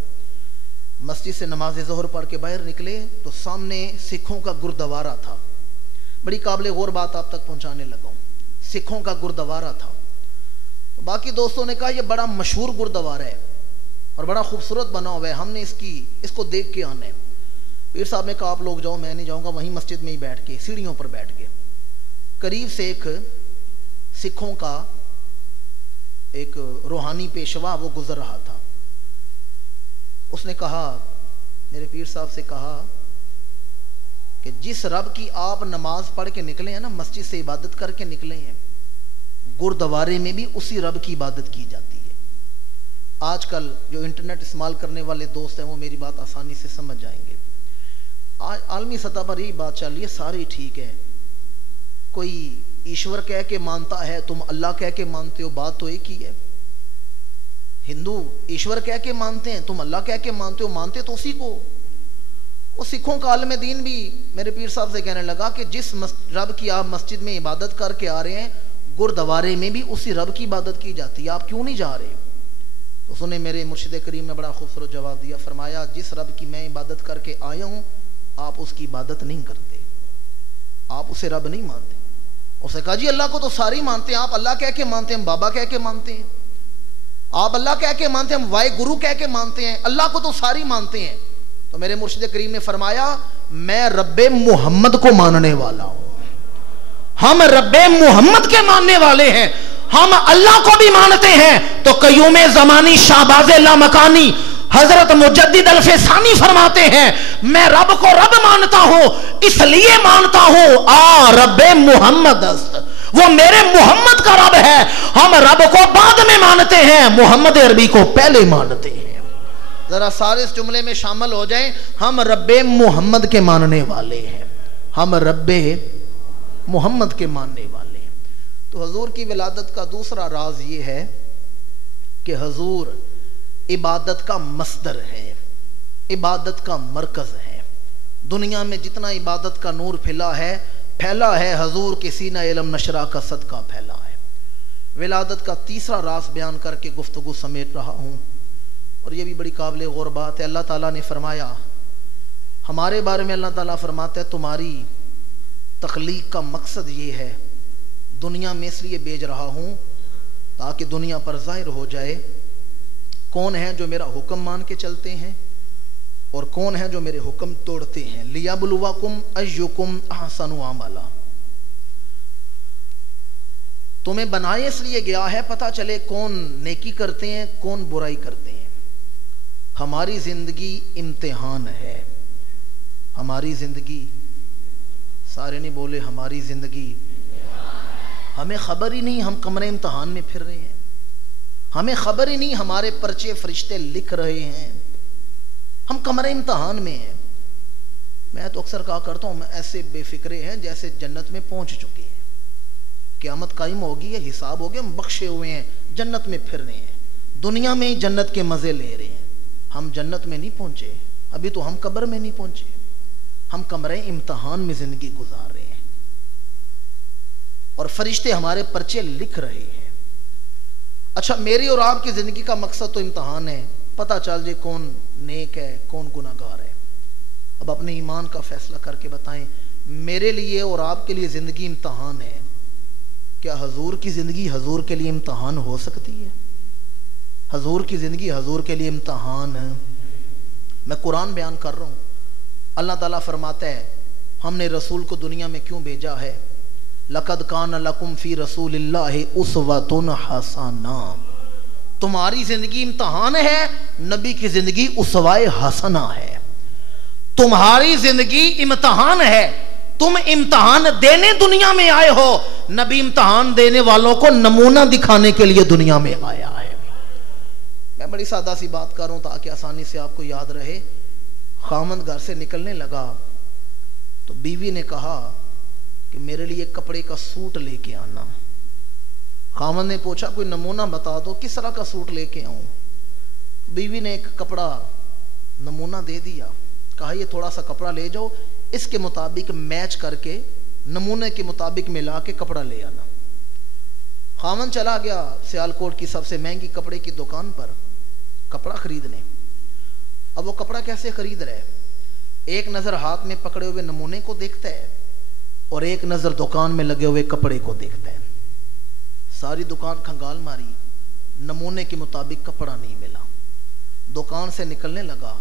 مسجد سے نماز ظہر پڑھ کے باہر نکلے تو سامنے سکھوں کا گردوارہ تھا۔ بڑی قابل غور بات آپ تک پہنچانے لگا ہوں، سکھوں کا گردوارہ تھا۔ باقی دوستوں نے کہا یہ بڑا مشہور گردوارہ ہے اور بڑا خوبصورت بنا ہوا ہے، ہم نے اس کو دیکھ کے آنا ہے۔ پیر صاحب نے کہا آپ لوگ جاؤ، میں نہیں جاؤں گا، وہیں مسجد میں ہی بیٹھ کے سیڑھیوں پر بیٹھ کے قریب سے ایک سکھوں کا ایک روحانی پیشوا وہ گزر رہا تھا۔ اس نے کہا، میرے پیر صاحب سے کہا کہ جس رب کی آپ نماز پڑھ کے نکلے ہیں نا، مسجد سے عبادت کر کے نکلے ہیں، گردوارے میں بھی اسی رب کی عبادت کی جاتی ہے۔ آج کل جو انٹرنیٹ استعمال کرنے والے دوست ہیں وہ میری بات آسانی سے سمجھ جائیں گے۔ آج عالمی سطح پر یہی بات چل رہی ہے، ساری ٹھیک ہے، کوئی ایشور کہہ کے مانتا ہے، تم اللہ کہہ کے مانتے ہو، بات تو ایک ہی ہے۔ ہندو ایشور کہہ کے مانتے ہیں، تم اللہ کہہ کے مانتے ہو، مانتے تو اسی کو۔ وہ سکھوں کا عالم دین بھی میرے پیر صاحب سے کہنے لگا کہ جس رب کی آپ مسجد میں عبادت کر کے آ رہے ہیں، گردوارے میں بھی اسی رب کی عبادت کی جاتی ہے، آپ کیوں نہیں جا رہے؟ تو اس نے میرے مرشد کریم نے بڑا خوبصورت جواب دیا، فرمایا جس رب کی میں عبادت کر کے آیا ہوں آپ اس کی عبادت نہیں کرتے، آپ اسے رب نہیں مانتے۔ اس نے کہا جی اللہ کو تو ساری مانتے ہیں، آپ اللہ کہہ کے مانتے ہیں، بابا کہہ کے مانتے ہیں، آپ اللہ کہہ کے مانتے ہیں، واحد گرو کہہ کے مانتے ہیں، اللہ کو تو ساری مانتے ہیں۔ تو میرے مرشد کریم نے فرمایا میں رب محمد کو ماننے والا ہوں، ہم رب محمد کے ماننے والے ہیں، ہم اللہ کو بھی مانتے ہیں۔ تو قیوم زمانی شہباز لامکانی حضرت مجدد الفسانی فرماتے ہیں میں رب کو رب مانتا ہوں، اس لیے مانتا ہوں رب محمد است، وہ میرے محمد کا رب ہے۔ ہم رب کو بعد میں مانتے ہیں، محمد عربی کو پہلے مانتے ہیں۔ ذرا سارے اس جملے میں شامل ہو جائیں، ہم رب محمد کے ماننے والے ہیں، ہم رب محمد کے ماننے والے ہیں۔ تو حضور کی ولادت کا دوسرا راز یہ ہے کہ حضور عبادت کا مصدر ہے، عبادت کا مرکز ہے۔ دنیا میں جتنا عبادت کا نور پھیلا ہے حضور کے سینہ علم نشرہ کا صدقہ پھیلا ہے۔ ولادت کا تیسرا راز بیان کر کے گفتگو سمیٹ رہا ہوں، اور یہ بھی بڑی قابل غور بات ہے۔ اللہ تعالیٰ نے فرمایا، ہمارے بارے میں اللہ تعالیٰ فرماتا ہے تمہاری تخلیق کا مقصد یہ ہے، دنیا میں اس لیے بھیج رہا ہوں تاکہ دنیا پر ظاہر ہو جائے کون ہیں جو میرا حکم مان کے چلتے ہیں اور کون ہیں جو میرے حکم توڑتے ہیں۔ لیبلوکم ایکم احسن عملا، تمہیں بنائے اس لیے گیا ہے پتہ چلے کون نیکی کرتے ہیں کون برائی کرتے ہیں۔ ہماری زندگی امتحان ہے، ہماری زندگی، سارے نہیں بولے ہماری زندگی، ہمیں خبر ہی نہیں ہم کمرے امتحان میں پھر رہے ہیں، ہمیں خبر ہی نہیں ہمارے پرچے فرشتے لکھ رہے ہیں، ہم کمرے امتحان میں ہیں۔ میں تو اکثر کہا کرتا ہوں ایسے بے فکرے ہیں جیسے جنت میں پہنچ چکے ہیں، قیامت قائم ہوگی ہے، حساب ہو گیا، ہم بخشے ہوئے ہیں، جنت میں پھر رہے ہیں۔ دنیا میں جنت کے مزے لے رہے ہیں. ہم جنت میں نہیں پہنچے, ابھی تو ہم قبر میں نہیں پہنچے, ہم کمرے امتحان میں زندگی گزار رہے ہیں اور فرشتے ہمارے پرچے لکھ رہے ہیں. اچھا, میری اور آپ کی زندگی کا مقصد تو امتحان ہے, پتہ چل جائے کون نیک ہے کون گناہگار ہے. اب اپنے ایمان کا فیصلہ کر کے بتائیں, میرے لیے اور آپ کے لیے زندگی امتحان ہے, کیا حضور کی زندگی حضور کے لیے امتحان ہو سکتی ہے؟ حضور کی زندگی حضور کے لیے امتحان ہے. میں قرآن بیان کر رہا ہوں. اللہ تعالیٰ فرماتا ہے ہم نے رسول کو دنیا میں کیوں بھیجا ہے؟ لَقَدْ كَانَ لَكُمْ فِي رَسُولِ اللَّهِ أُسْوَةٌ حَسَنَةٌ. تمہاری زندگی امتحان ہے, نبی کی زندگی اسوائے حسنہ ہے. تمہاری زندگی امتحان ہے, تم امتحان دینے دنیا میں آئے ہو, نبی امتحان دینے والوں کو نمونہ دکھانے کے لیے دنیا میں آیا ہے. میں بڑی سادہ سی بات کر رہا ہوں تاکہ آسانی سے آپ کو یاد رہے. خامند گھر سے نکلنے لگا تو بیوی نے کہا کہ میرے لیے کپڑے کا سوٹ لے کے آنا. خامند نے پوچھا کوئی نمونہ بتا دو, کس طرح کا سوٹ لے کے آؤں؟ بیوی نے ایک کپڑا نمونہ دے دیا, کہا یہ تھوڑا سا کپڑا لے جاؤ, اس کے مطابق میچ کر کے نمونے کے مطابق ملا کے کپڑا لے آنا. خامند چلا گیا سیالکوٹ کی سب سے مہنگی کپڑے کی دکان پر کپڑا خریدنے. اب وہ کپڑا کیسے خرید رہے؟ ایک نظر ہاتھ میں پکڑے ہوئے نمونے کو دیکھتا ہے اور ایک نظر دکان میں لگے ہوئے کپڑے کو دیکھتا ہے. ساری دکان کھنگال ماری, نمونے کے مطابق کپڑا نہیں ملا. دکان سے نکلنے لگا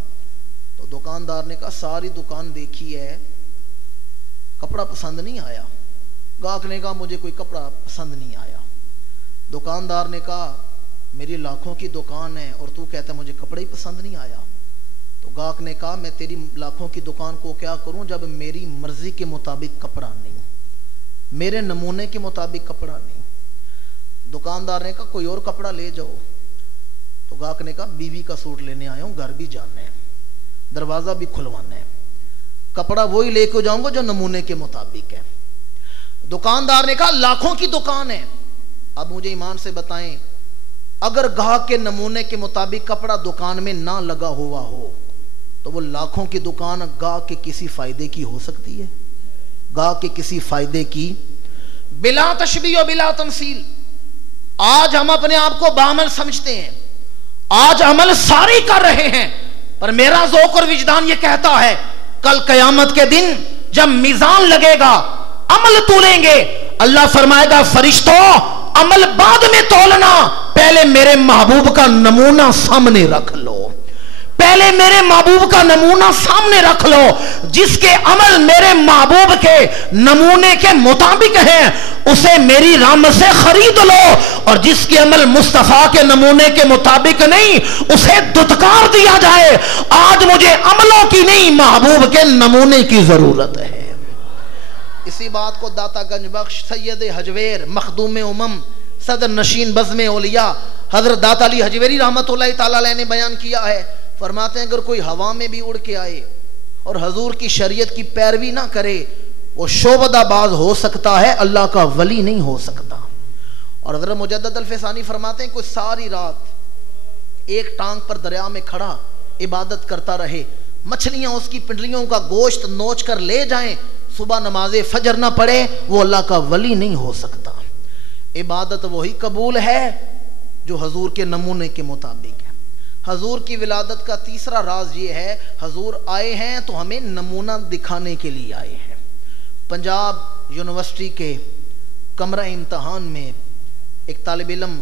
تو دکاندار نے کہا ساری دکان دیکھی ہے, کپڑا پسند نہیں آیا. گاہک نے کہا مجھے کوئی کپڑا پسند نہیں آیا. دکاندار نے کہا میری لاکھوں کی دکان ہے اور تو کہتا ہے مجھے کپڑا ہی پسند نہیں آیا. تو گاہک نے کہا میں تیری لاکھوں کی دکان کو کیا کروں جب میری مرضی کے مطابق کپڑا نہیں, میرے نمونے کے مطابق کپڑا نہیں. دکاندار نے کہا کوئی اور کپڑا لے جاؤ. تو گاہک نے کہا بیوی کا سوٹ لینے آیا ہوں, گھر بھی جانا ہے, دروازہ بھی کھلوانا ہے, کپڑا وہی لے کے جاؤں گا جو نمونے کے مطابق ہے. دکاندار نے کہا لاکھوں کی دکان ہے. اب مجھے ایمان سے بتائیں, اگر گاہک کے نمونے کے مطابق کپڑا دکان میں نہ لگا ہوا ہو تو وہ لاکھوں کی دکان گاہک کے کسی فائدے کی ہو سکتی ہے؟ گاہک کے کسی فائدے کی؟ بلا تشبیہ و بلا تمثیل. آج ہم اپنے آپ کو بعمل سمجھتے ہیں, آج عمل سارے کر رہے ہیں, پر میرا ذوق اور وجدان یہ کہتا ہے کل قیامت کے دن جب میزان لگے گا عمل تولیں گے, اللہ فرمائے گا فرشتوں عمل بعد میں تولنا, پہلے میرے محبوب کا نمونہ سامنے رکھ لو, پہلے میرے محبوب کا نمونہ سامنے رکھ لو. جس کے عمل میرے محبوب کے نمونے کے مطابق ہیں اسے میری رحمت سے خرید لو, اور جس کے عمل مصطفیٰ کے نمونے کے مطابق نہیں اسے دھتکار دیا جائے. آج مجھے عملوں کی نہیں محبوب کے نمونے کی ضرورت ہے. اسی بات کو داتا گنج بخش سید حجویر مخدوم امم صدر نشین بزم اولیاء حضرت داتا علی حجویری رحمت اللہ تعالی علیہ نے بیان کیا ہے. فرماتے ہیں اگر کوئی ہوا میں بھی اڑ کے آئے اور حضور کی شریعت کی پیروی نہ کرے وہ شعبدہ باز ہو سکتا ہے, اللہ کا ولی نہیں ہو سکتا. اور حضرت مجدد الفسانی فرماتے ہیں کوئی ساری رات ایک ٹانگ پر دریا میں کھڑا عبادت کرتا رہے, مچھلیاں اس کی پنڈلیوں کا گوشت نوچ کر لے جائیں, صبح نماز فجر نہ پڑھے, وہ اللہ کا ولی نہیں ہو سکتا. عبادت وہی قبول ہے جو حضور کے نمونے کے مطابق ہے. حضور کی ولادت کا تیسرا راز یہ ہے, حضور آئے ہیں تو ہمیں نمونہ دکھانے کے لیے آئے ہیں. پنجاب یونیورسٹی کے کمرہ امتحان میں ایک طالب علم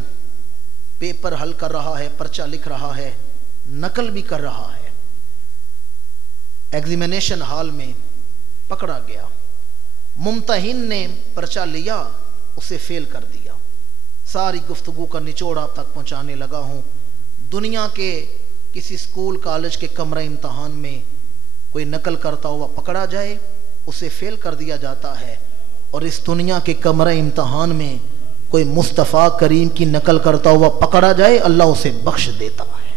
پیپر حل کر رہا ہے, پرچہ لکھ رہا ہے, نقل بھی کر رہا ہے. ایگزامینیشن ہال میں پکڑا گیا, ممتحن نے پرچہ لیا, اسے فیل کر دیا. ساری گفتگو کا نچوڑ آپ تک پہنچانے لگا ہوں. دنیا کے کسی سکول کالج کے کمرہ امتحان میں کوئی نقل کرتا ہوا پکڑا جائے, اسے فیل کر دیا جاتا ہے, اور اس دنیا کے کمرہ امتحان میں کوئی مصطفیٰ کریم کی نقل کرتا ہوا پکڑا جائے, اللہ اسے بخش دیتا ہے.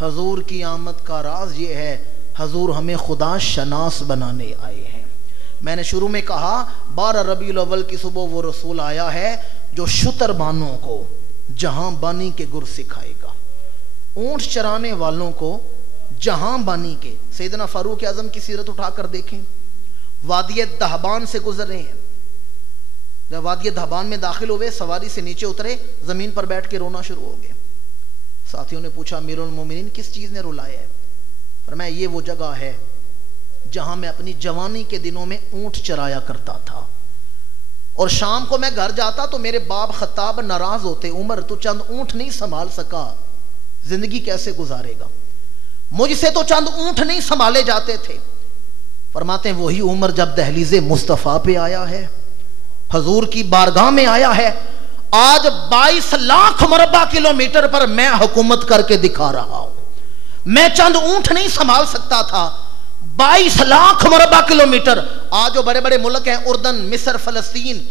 حضور کی آمد کا راز یہ ہے, حضور ہمیں خدا شناس بنانے آئے ہیں. میں نے شروع میں کہا 12 ربیع الاول کی صبح وہ رسول آیا ہے جو شتر بانوں کو جہاں بانی کے گر سکھائے گا۔ اونٹ چرانے والوں کو جہاں بانی کے، سیدنا فاروق اعظم کی سیرت اٹھا کر دیکھیں، وادی دہبان سے گزرے ہیں، جب وادی دہبان میں داخل ہوئے سواری سے نیچے اترے، زمین پر بیٹھ کے رونا شروع ہو گئے۔ ساتھیوں نے پوچھا امیر المومنین کس چیز نے رلایا ہے؟ فرمایا یہ وہ جگہ ہے جہاں میں اپنی جوانی کے دنوں میں اونٹ چرایا کرتا تھا، اور شام کو میں گھر جاتا تو میرے باپ خطاب ناراض ہوتے، عمر تو چند اونٹ نہیں سنبھال سکا، زندگی کیسے گزارے گا؟ مجھ سے تو چند اونٹ نہیں سنبھالے جاتے تھے۔ فرماتے ہیں وہی عمر جب دہلیز مصطفیٰ پہ آیا ہے، حضور کی بارگاہ میں آیا ہے، آج 22 لاکھ مربع کلومیٹر پر میں حکومت کر کے دکھا رہا ہوں۔ میں چند اونٹ نہیں سنبھال سکتا تھا، 22 لاکھ مربع کلومیٹر۔ آج جو بڑے بڑے ملک ہیں، اردن، مصر، فلسطین،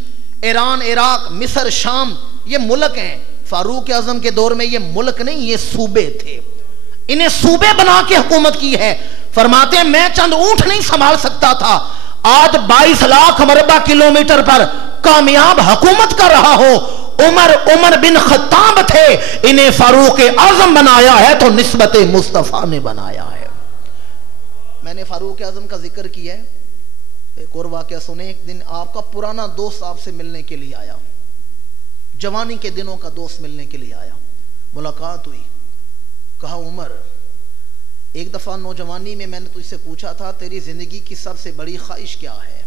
ایران، عراق، مصر، شام، یہ ملک ہیں۔ فاروق اعظم کے دور میں یہ ملک نہیں، یہ صوبے تھے، انہیں صوبے بنا کے حکومت کی ہے۔ فرماتے ہیں میں چند اونٹ نہیں سنبھال سکتا تھا، آج 22 لاکھ مربع کلومیٹر پر کامیاب حکومت کر رہا ہو۔ عمر بن خطاب تھے، انہیں فاروق اعظم بنایا ہے تو نسبت مصطفیٰ نے بنایا ہے۔ میں نے فاروق اعظم کا ذکر کیا ہے، ایک اور واقعہ سنیں۔ ایک دن آپ کا پرانا دوست آپ سے ملنے کے لیے آیا، جوانی کے دنوں کا دوست ملنے کے لیے آیا، ملاقات ہوئی، کہا عمر ایک دفعہ نوجوانی میں نے تجھ سے پوچھا تھا تیری زندگی کی سب سے بڑی خواہش کیا ہے،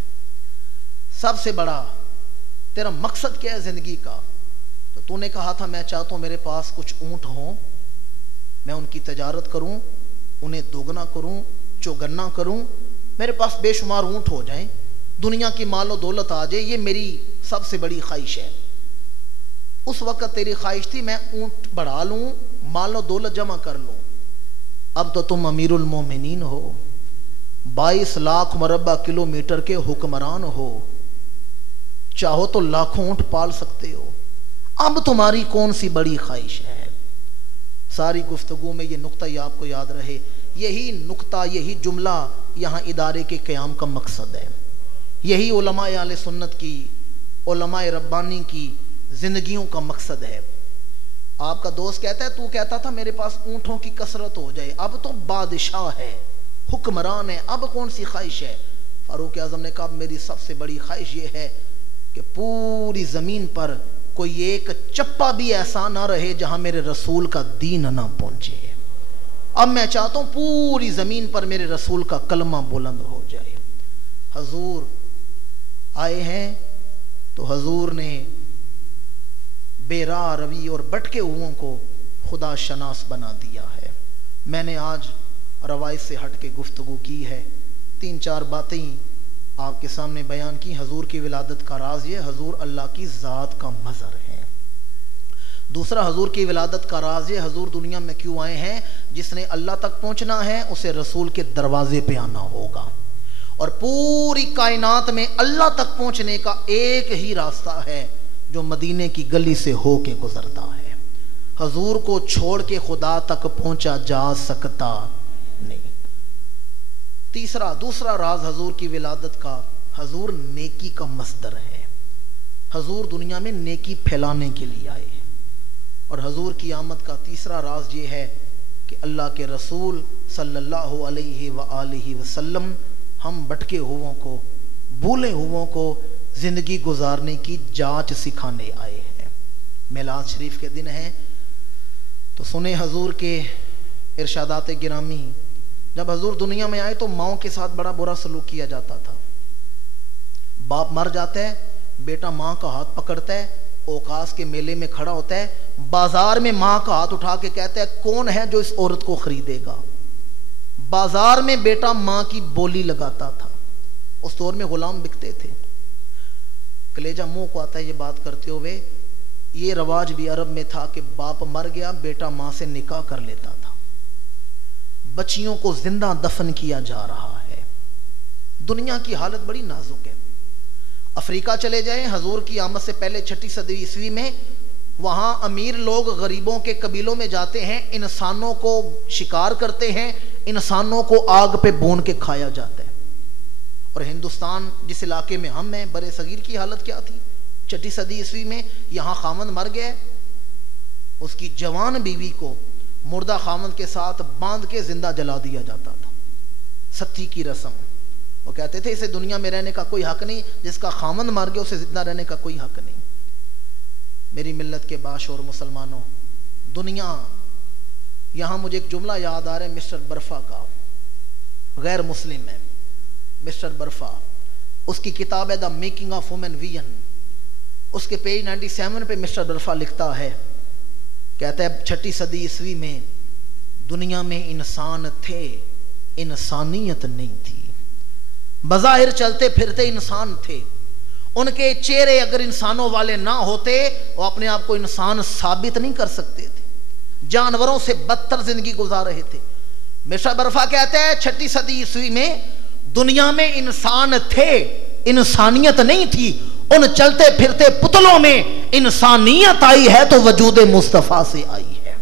سب سے بڑا تیرا مقصد کیا ہے زندگی کا؟ تو نے کہا تھا میں چاہتا ہوں میرے پاس کچھ اونٹ ہوں، میں ان کی تجارت کروں، انہیں دوگنا کروں، چوگنا کروں، میرے پاس بے شمار اونٹ ہو جائیں، دنیا کی مال و دولت آ جائے، یہ میری سب سے بڑی خواہش ہے۔ اس وقت تیری خواہش تھی میں اونٹ بڑھا لوں، مال و دولت جمع کر لوں، اب تو تم امیر المومنین ہو، 22 لاکھ مربع کلومیٹر کے حکمران ہو، چاہو تو لاکھوں اونٹ پال سکتے ہو، اب تمہاری کون سی بڑی خواہش ہے؟ ساری گفتگو میں یہ نقطہ یہ آپ کو یاد رہے، یہی نقطہ، یہی جملہ یہاں ادارے کے قیام کا مقصد ہے، یہی علماء اہل سنت کی، علماء ربانی کی زندگیوں کا مقصد ہے۔ آپ کا دوست کہتا ہے تو کہتا تھا میرے پاس اونٹوں کی کثرت ہو جائے، اب تو بادشاہ ہے، حکمران ہے، اب کون سی خواہش ہے؟ فاروق اعظم نے کہا میری سب سے بڑی خواہش یہ ہے کہ پوری زمین پر کوئی ایک چپا بھی ایسا نہ رہے جہاں میرے رسول کا دین نہ پہنچے، اب میں چاہتا ہوں پوری زمین پر میرے رسول کا کلمہ بلند ہو جائے۔ حضور آئے ہیں تو حضور نے بے راہ روی اور بٹکے ہوئوں کو خدا شناس بنا دیا ہے۔ میں نے آج روایت سے ہٹ کے گفتگو کی ہے، 3-4 باتیں آپ کے سامنے بیان کی۔ حضور کی ولادت کا راز یہ، حضور اللہ کی ذات کا مظہر ہے۔ دوسرا، حضور کی ولادت کا راز یہ، حضور دنیا میں کیوں آئے ہیں؟ جس نے اللہ تک پہنچنا ہے اسے رسول کے دروازے پہ آنا ہوگا، اور پوری کائنات میں اللہ تک پہنچنے کا ایک ہی راستہ ہے جو مدینے کی گلی سے ہو کے گزرتا ہے۔ حضور کو چھوڑ کے خدا تک پہنچا جا سکتا نہیں۔ دوسرا راز حضور کی ولادت کا، حضور نیکی کا مصدر ہے، حضور دنیا میں نیکی پھیلانے کے لیے آئے ہیں۔ اور حضور کی آمد کا تیسرا راز یہ ہے کہ اللہ کے رسول صلی اللہ علیہ وآلہ وسلم ہم بھٹکے ہوئوں کو، بھولے ہوئوں کو زندگی گزارنے کی جانچ سکھانے آئے ہیں۔ میلاد شریف کے دن ہیں تو سنیں حضور کے ارشادات گرامی۔ جب حضور دنیا میں آئے تو ماؤں کے ساتھ بڑا برا سلوک کیا جاتا تھا۔ باپ مر جاتا ہے، بیٹا ماں کا ہاتھ پکڑتا ہے، اوقاس کے میلے میں کھڑا ہوتا ہے، بازار میں ماں کا ہاتھ اٹھا کے کہتا ہے کون ہے جو اس عورت کو خریدے گا؟ بازار میں بیٹا ماں کی بولی لگاتا تھا۔ اس دور میں غلام بکتے تھے۔ کلیجہ منہ کو آتا ہے یہ بات کرتے ہوئے، یہ رواج بھی عرب میں تھا کہ باپ مر گیا بیٹا ماں سے نکاح کر لیتا تھا۔ بچیوں کو زندہ دفن کیا جا رہا ہے۔ دنیا کی حالت بڑی نازک ہے۔ افریقہ چلے جائیں، حضور کی آمد سے پہلے 6 صدی عیسوی میں، وہاں امیر لوگ غریبوں کے قبیلوں میں جاتے ہیں، انسانوں کو شکار کرتے ہیں، انسانوں کو آگ پہ بھون کے کھایا جاتا ہے۔ اور ہندوستان جس علاقے میں ہم ہیں، برے صغیر کی حالت کیا تھی 6 صدی عیسوی میں؟ یہاں خاوند مر گئے، اس کی جوان بیوی کو مردہ خامند کے ساتھ باندھ کے زندہ جلا دیا جاتا تھا، ستی کی رسم۔ وہ کہتے تھے اسے دنیا میں رہنے کا کوئی حق نہیں، جس کا خامند مار گیا اسے زندہ رہنے کا کوئی حق نہیں۔ میری ملت کے باشعور مسلمانوں، دنیا، یہاں مجھے ایک جملہ یاد آ رہا ہے مسٹر برفا کا، غیر مسلم ہے مسٹر برفا، اس کی کتاب ہے the making of women vision, اس کے پیج 97 پہ مسٹر برفا لکھتا ہے، کہتا ہے 6 صدی عیسوی میں دنیا میں انسان تھے، انسانیت نہیں تھی۔ بظاہر چلتے پھرتے انسان تھے، ان کے چہرے اگر انسانوں والے نہ ہوتے وہ اپنے آپ کو انسان ثابت نہیں کر سکتے تھے، جانوروں سے بدتر زندگی گزار رہے تھے۔ مسٹر برفا کہتے ہیں 6 صدی عیسوی میں دنیا میں انسان تھے، انسانیت نہیں تھی، ان چلتے پھرتے پتلوں میں انسانیت آئی ہے تو وجود مصطفیٰ سے آئی ہے۔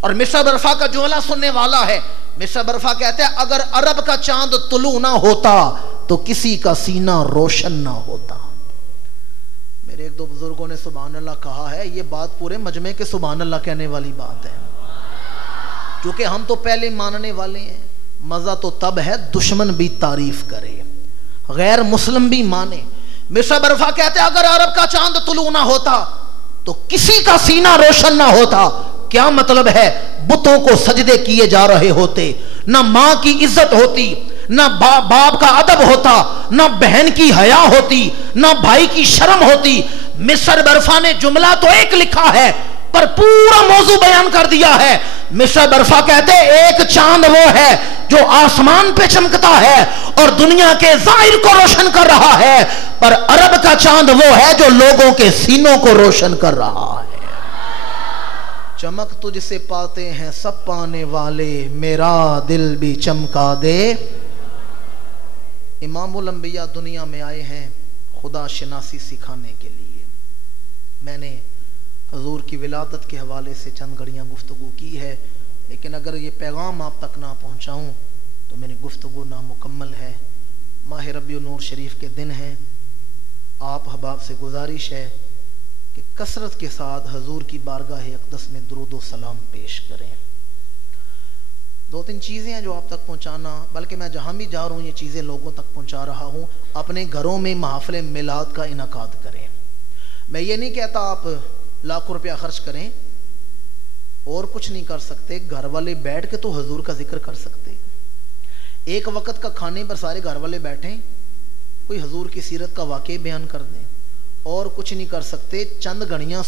اور مسٹر برفا کا جملہ سننے والا ہے، مسٹر برفا کہتے ہیں اگر عرب کا چاند طلوع نہ ہوتا تو کسی کا سینہ روشن نہ ہوتا۔ میرے ایک دو بزرگوں نے سبحان اللہ کہا ہے، یہ بات پورے مجمع کے سبحان اللہ کہنے والی بات ہے، کیونکہ ہم تو پہلے ماننے والے ہیں۔ مزہ تو تب ہے دشمن بھی تعریف کرے، غیر مسلم بھی مانے۔ مسٹر برفا کہتے ہیں اگر عرب کا چاند طلوع نہ ہوتا تو کسی کا سینہ روشن نہ ہوتا۔ کیا مطلب ہے؟ بتوں کو سجدے کیے جا رہے ہوتے، نہ ماں کی عزت ہوتی، نہ باپ کا ادب ہوتا، نہ بہن کی حیا ہوتی، نہ بھائی کی شرم ہوتی۔ مسٹر برفا نے جملہ تو ایک لکھا ہے پر پورا موضوع بیان کر دیا ہے۔ مسٹر برفا کہتے ہیں ایک چاند وہ ہے جو آسمان پہ چمکتا ہے اور دنیا کے ظاہر کو روشن کر رہا ہے، پر عرب کا چاند وہ ہے جو لوگوں کے سینوں کو روشن کر رہا ہے۔ چمک تجھ سے پاتے ہیں سب پانے والے، میرا دل بھی چمکا دے۔ امام الانبیاء دنیا میں آئے ہیں خدا شناسی سکھانے کے لیے۔ میں نے حضور کی ولادت کے حوالے سے چند گھڑیاں گفتگو کی ہے، لیکن اگر یہ پیغام آپ تک نہ پہنچاؤں تو میری گفتگو نامکمل ہے۔ ماہ ربیع النور شریف کے دن ہیں، آپ احباب سے گزارش ہے کہ کثرت کے ساتھ حضور کی بارگاہ اقدس میں درود و سلام پیش کریں۔ 2-3 چیزیں ہیں جو آپ تک پہنچانا، بلکہ میں جہاں بھی جا رہا ہوں یہ چیزیں لوگوں تک پہنچا رہا ہوں۔ اپنے گھروں میں محافل میلاد کا انعقاد کریں۔ میں یہ نہیں کہتا آپ لاکھوں روپیہ خرچ کریں، اور کچھ نہیں کر سکتے، گھر والے بیٹھ کے تو حضور کا ذکر کر سکتے۔ ایک وقت کا کھانے پر سارے گھر والے بیٹھیں، کوئی حضور کی سیرت کا واقعہ بیان کر دیں، اور کچھ نہیں کر سکتے، چند گھڑیاں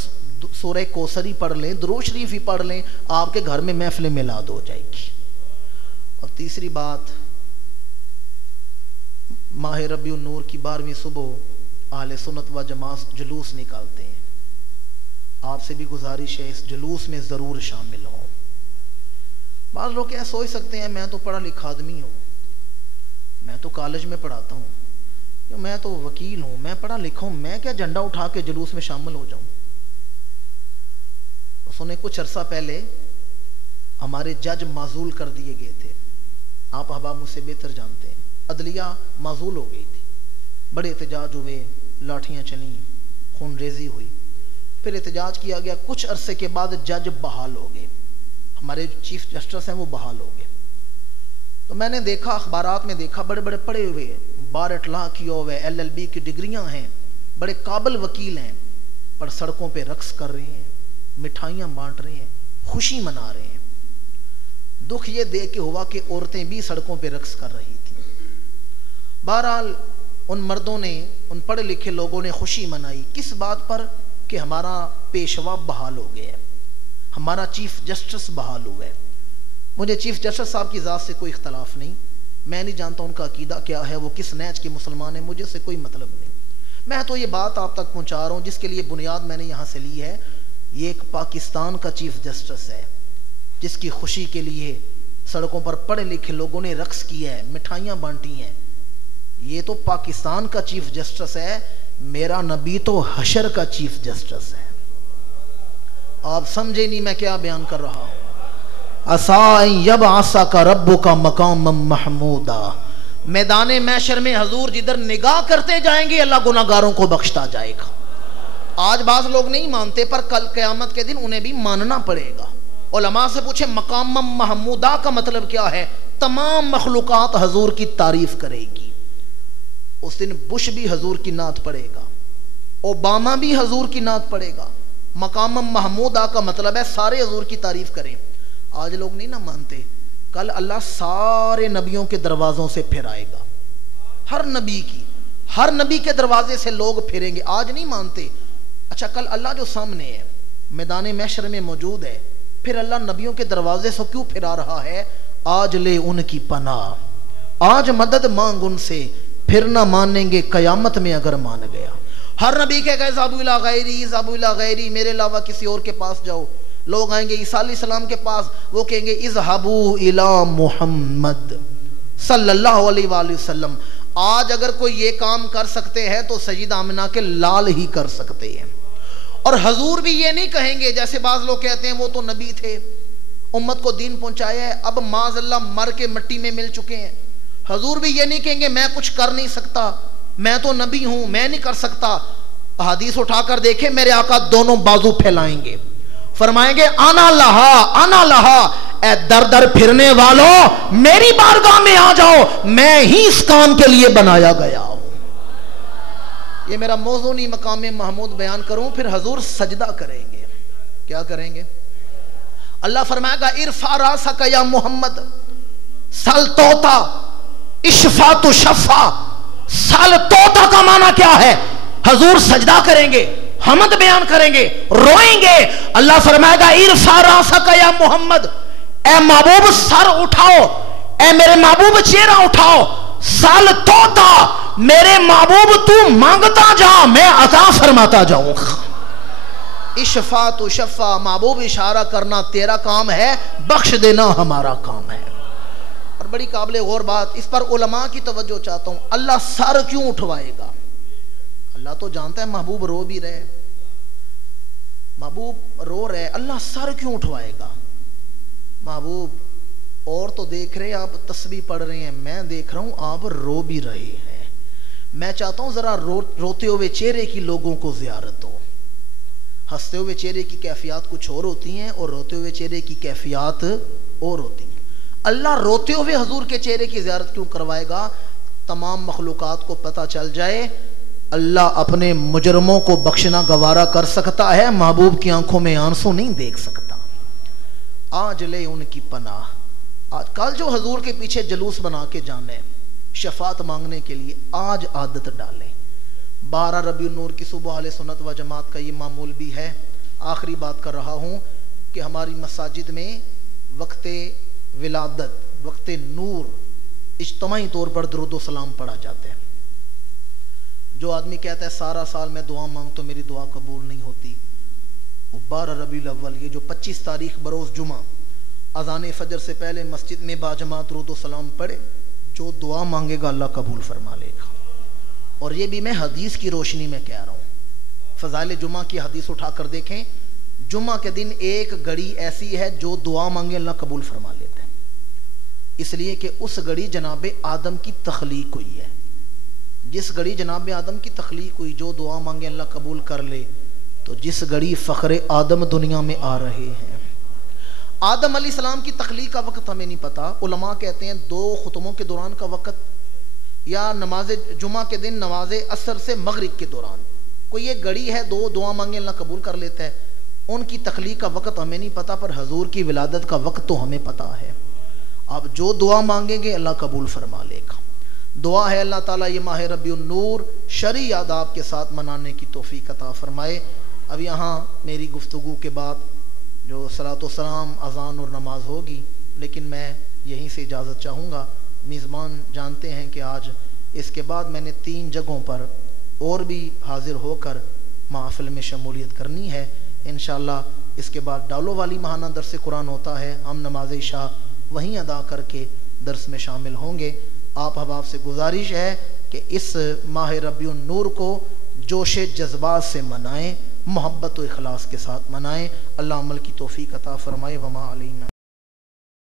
سورہ کوثر ہی پڑھ لیں، درود شریف ہی پڑھ لیں، آپ کے گھر میں محفل میلاد ہو جائے گی۔ اور تیسری بات، ماہ ربیع النور کی 12ویں صبح اہل سنت و جماعت جلوس نکالتے ہیں۔ آپ سے بھی گزارش ہے اس جلوس میں ضرور شامل ہوں۔ بعض لوگ کیا سوچ سکتے ہیں میں تو پڑھا لکھا آدمی ہوں، میں تو کالج میں پڑھاتا ہوں، میں تو وکیل ہوں، میں پڑھا لکھا ہوں، میں کیا جھنڈا اٹھا کے جلوس میں شامل ہو جاؤں۔ سنیں کچھ عرصہ پہلے ہمارے جج معزول کر دیے گئے تھے، آپ احباب مجھ سے بہتر جانتے ہیں، عدلیہ معزول ہو گئی تھی، بڑے احتجاج ہوئے، لاٹھیاں چلیں، خون ریزی ہوئی، پھر احتجاج کیا گیا، کچھ عرصے کے بعد جج بحال ہو گئے، ہمارے چیف جسٹس ہیں وہ بحال ہو گئے۔ تو میں نے دیکھا، اخبارات میں دیکھا، بڑے بڑے پڑھے ہوئے، بار اٹلاع کیا ہوئے، LLB کی ڈگریاں ہیں، بڑے قابل وکیل ہیں، پر سڑکوں پہ رقص کر رہے ہیں، مٹھائیاں بانٹ رہے ہیں، خوشی منا رہے ہیں۔ دکھ یہ دیکھ کے ہوا کہ عورتیں بھی سڑکوں پہ رقص کر رہی تھیں۔ بہرحال ان مردوں نے، ان پڑھے لکھے لوگوں نے خوشی منائی، کس بات پر؟ کہ ہمارا پیشوا بحال ہو گیا ہے، ہمارا چیف جسٹس بحال ہوا ہے۔ مجھے چیف جسٹس صاحب کی ذات سے کوئی اختلاف نہیں، میں نہیں جانتا ان کا عقیدہ کیا ہے، وہ کس نیچ کے مسلمان ہیں، مجھے سے کوئی مطلب نہیں۔ میں تو یہ بات آپ تک پہنچا رہا ہوں جس کے لیے بنیاد میں نے یہاں سے لی ہے۔ یہ ایک پاکستان کا چیف جسٹس ہے جس کی خوشی کے لیے سڑکوں پر پڑھے لکھے لوگوں نے رقص کیا ہے، مٹھائیاں بانٹی ہیں۔ یہ تو پاکستان کا چیف جسٹس ہے، میرا نبی تو حشر کا چیف جسٹس ہے۔ آپ سمجھے نہیں میں کیا بیان کر رہا ہوں۔ عَسَىٰ أَن يَبْعَثَكَ رَبُّكَ مَقَامًا مَحْمُودًا، میدان محشر میں حضور جدھر نگاہ کرتے جائیں گے اللہ گناہگاروں کو بخشتا جائے گا۔ آج بعض لوگ نہیں مانتے پر کل قیامت کے دن انہیں بھی ماننا پڑے گا۔ علماء سے پوچھے مقام محمودہ کا مطلب کیا ہے؟ تمام مخلوقات حضور کی تعریف کرے گی۔ اس دن بش بھی حضور کی نعت پڑھے گا، اوباما بھی حضور کی نعت پڑھے گا۔ مقام محمودہ کا مطلب ہے سارے حضور کی تعریف کریں۔ آج لوگ نہیں نہ مانتے، کل اللہ سارے نبیوں کے دروازوں سے پھر آئے گا، ہر نبی کے دروازے سے لوگ پھریں گے۔ آج نہیں مانتے، اچھا کل اللہ جو سامنے ہے میدان محشر میں موجود ہے، پھر اللہ نبیوں کے دروازے سے کیوں پھرا رہا ہے؟ آج لے ان کی پناہ، آج مدد مانگ ان سے، پھر نہ مانیں گے قیامت میں اگر مان گیا۔ ہر نبی کہے گا ذابو الی غیری، ذابو الی غیری، میرے علاوہ کسی اور کے پاس جاؤ۔ لوگ آئیں گے عیسیٰ علیہ السلام کے پاس، وہ کہیں گے اذهبوا الی محمد صلی اللہ علیہ وآلہ وسلم۔ آج اگر کوئی یہ کام کر سکتے ہیں تو سیدہ آمنہ کے لال ہی کر سکتے ہیں۔ اور حضور بھی یہ نہیں کہیں گے جیسے بعض لوگ کہتے ہیں وہ تو نبی تھے، امت کو دین پہنچایا ہے، اب معاذ اللہ مر کے مٹی میں مل چکے ہیں۔ حضور بھی یہ نہیں کہیں گے میں کچھ کر نہیں سکتا، میں تو نبی ہوں، میں نہیں کر سکتا۔ حدیث اٹھا کر دیکھیں، میرے آقا دونوں بازو پھیلائیں گے، فرمائیں گے انا لہا انا لہا، اے در در پھرنے والوں میری بارگاہ میں آ جاؤ، میں ہی اس کام کے لیے بنایا گیا ہوں۔ یہ میرا موضوع نہیں مقام محمود بیان کروں، پھر حضور سجدہ کریں گے۔ کیا کریں گے؟ اللہ فرمائے گا ارفع راسک یا محمد سل توتا اشفا تو شفا۔ سل توتا کا معنی کیا ہے؟ حضور سجدہ کریں گے، حمد بیان کریں گے، روئیں گے۔ اللہ فرمائے گا ارفع راسک یا محمد، اے محبوب سر اٹھاؤ، اے میرے محبوب چہرہ اٹھاؤ۔ سال توتا، میرے محبوب تو مانگتا جا، میں عطا فرماتا جاؤں۔ اشفا تو شفا، محبوب اشارہ کرنا تیرا کام ہے، بخش دینا ہمارا کام ہے۔ اور بڑی قابل غور بات، اس پر علماء کی توجہ چاہتا ہوں، اللہ سر کیوں اٹھوائے گا؟ اللہ تو جانتا ہے محبوب رو بھی رہے، محبوب رو رہے، اللہ سر کیوں اٹھوائے گا؟ محبوب اور تو دیکھ رہے آپ تسبیح پڑھ رہے ہیں، میں دیکھ رہا ہوں آپ رو بھی رہے ہیں، میں چاہتا ہوں ذرا روتے ہوئے چہرے کی لوگوں کو زیارت ہو۔ ہنستے ہوئے چہرے کی کیفیات کچھ اور ہوتی ہیں اور روتے ہوئے چہرے کی کیفیات اور ہوتی ہیں۔ اللہ روتے ہوئے حضور کے چہرے کی زیارت کیوں کروائے گا؟ تمام مخلوقات کو پتہ چل جائے اللہ اپنے مجرموں کو بخشنا گوارا کر سکتا ہے، محبوب کی آنکھوں میں آنسو نہیں دیکھ سکتا۔ آج لے ان کی پناہ، آج کل جو حضور کے پیچھے جلوس بنا کے جانے شفاعت مانگنے کے لیے، آج عادت ڈالیں۔ 12 ربیع النور کی صبح اہل سنت و جماعت کا یہ معمول بھی ہے۔ آخری بات کر رہا ہوں کہ ہماری مساجد میں وقت ولادت، وقت نور، اجتماعی طور پر درود و سلام پڑھا جاتے ہیں۔ جو آدمی کہتا ہے سارا سال میں دعا مانگتا تو میری دعا قبول نہیں ہوتی، وہ 12 ربیع الاول یہ جو 25 تاریخ بروز جمعہ اذان فجر سے پہلے مسجد میں باجماعت درود و سلام پڑھے، جو دعا مانگے گا اللہ قبول فرما لے گا۔ اور یہ بھی میں حدیث کی روشنی میں کہہ رہا ہوں، فضائل جمعہ کی حدیث اٹھا کر دیکھیں، جمعہ کے دن ایک گھڑی ایسی ہے جو دعا مانگے اللہ قبول فرما لیتے ہیں، اس لیے کہ اس گھڑی جناب آدم کی تخلیق ہوئی ہے۔ جس گھڑی جناب آدم کی تخلیق ہوئی، جو دعا مانگے اللہ قبول کر لے، تو جس گھڑی فخر آدم دنیا میں آ رہے ہیں۔ آدم علیہ السلام کی تخلیق کا وقت ہمیں نہیں پتا، علماء کہتے ہیں 2 خطبوں کے دوران کا وقت، یا نماز جمعہ کے دن نماز عصر سے مغرب کے دوران، کوئی ایک گھڑی ہے، 2 دعا مانگے اللہ قبول کر لیتا ہے۔ ان کی تخلیق کا وقت ہمیں نہیں پتا، پر حضور کی ولادت کا وقت تو ہمیں پتا ہے۔ آپ جو دعا مانگیں گے اللہ قبول فرما لے گا۔ دعا ہے اللہ تعالیٰ یہ ماہ ربیع النور شرعی آداب کے ساتھ منانے کی توفیق عطا فرمائے۔ اب یہاں میری گفتگو کے بعد جو صلاۃ و سلام، اذان اور نماز ہوگی، لیکن میں یہیں سے اجازت چاہوں گا۔ میزبان جانتے ہیں کہ آج اس کے بعد میں نے 3 جگہوں پر اور بھی حاضر ہو کر محفل میں شمولیت کرنی ہے۔ انشاءاللہ اس کے بعد ڈالو والی ماہانہ درس قرآن ہوتا ہے، ہم نماز عشاء وہیں ادا کر کے درس میں شامل ہوں گے۔ آپ احباب سے گزارش ہے کہ اس ماہ ربیع النور کو جوش جذبات سے منائیں، محبت و اخلاص کے ساتھ منائیں۔ اللہ عمل کی توفیق عطا فرمائے۔ وما علینا۔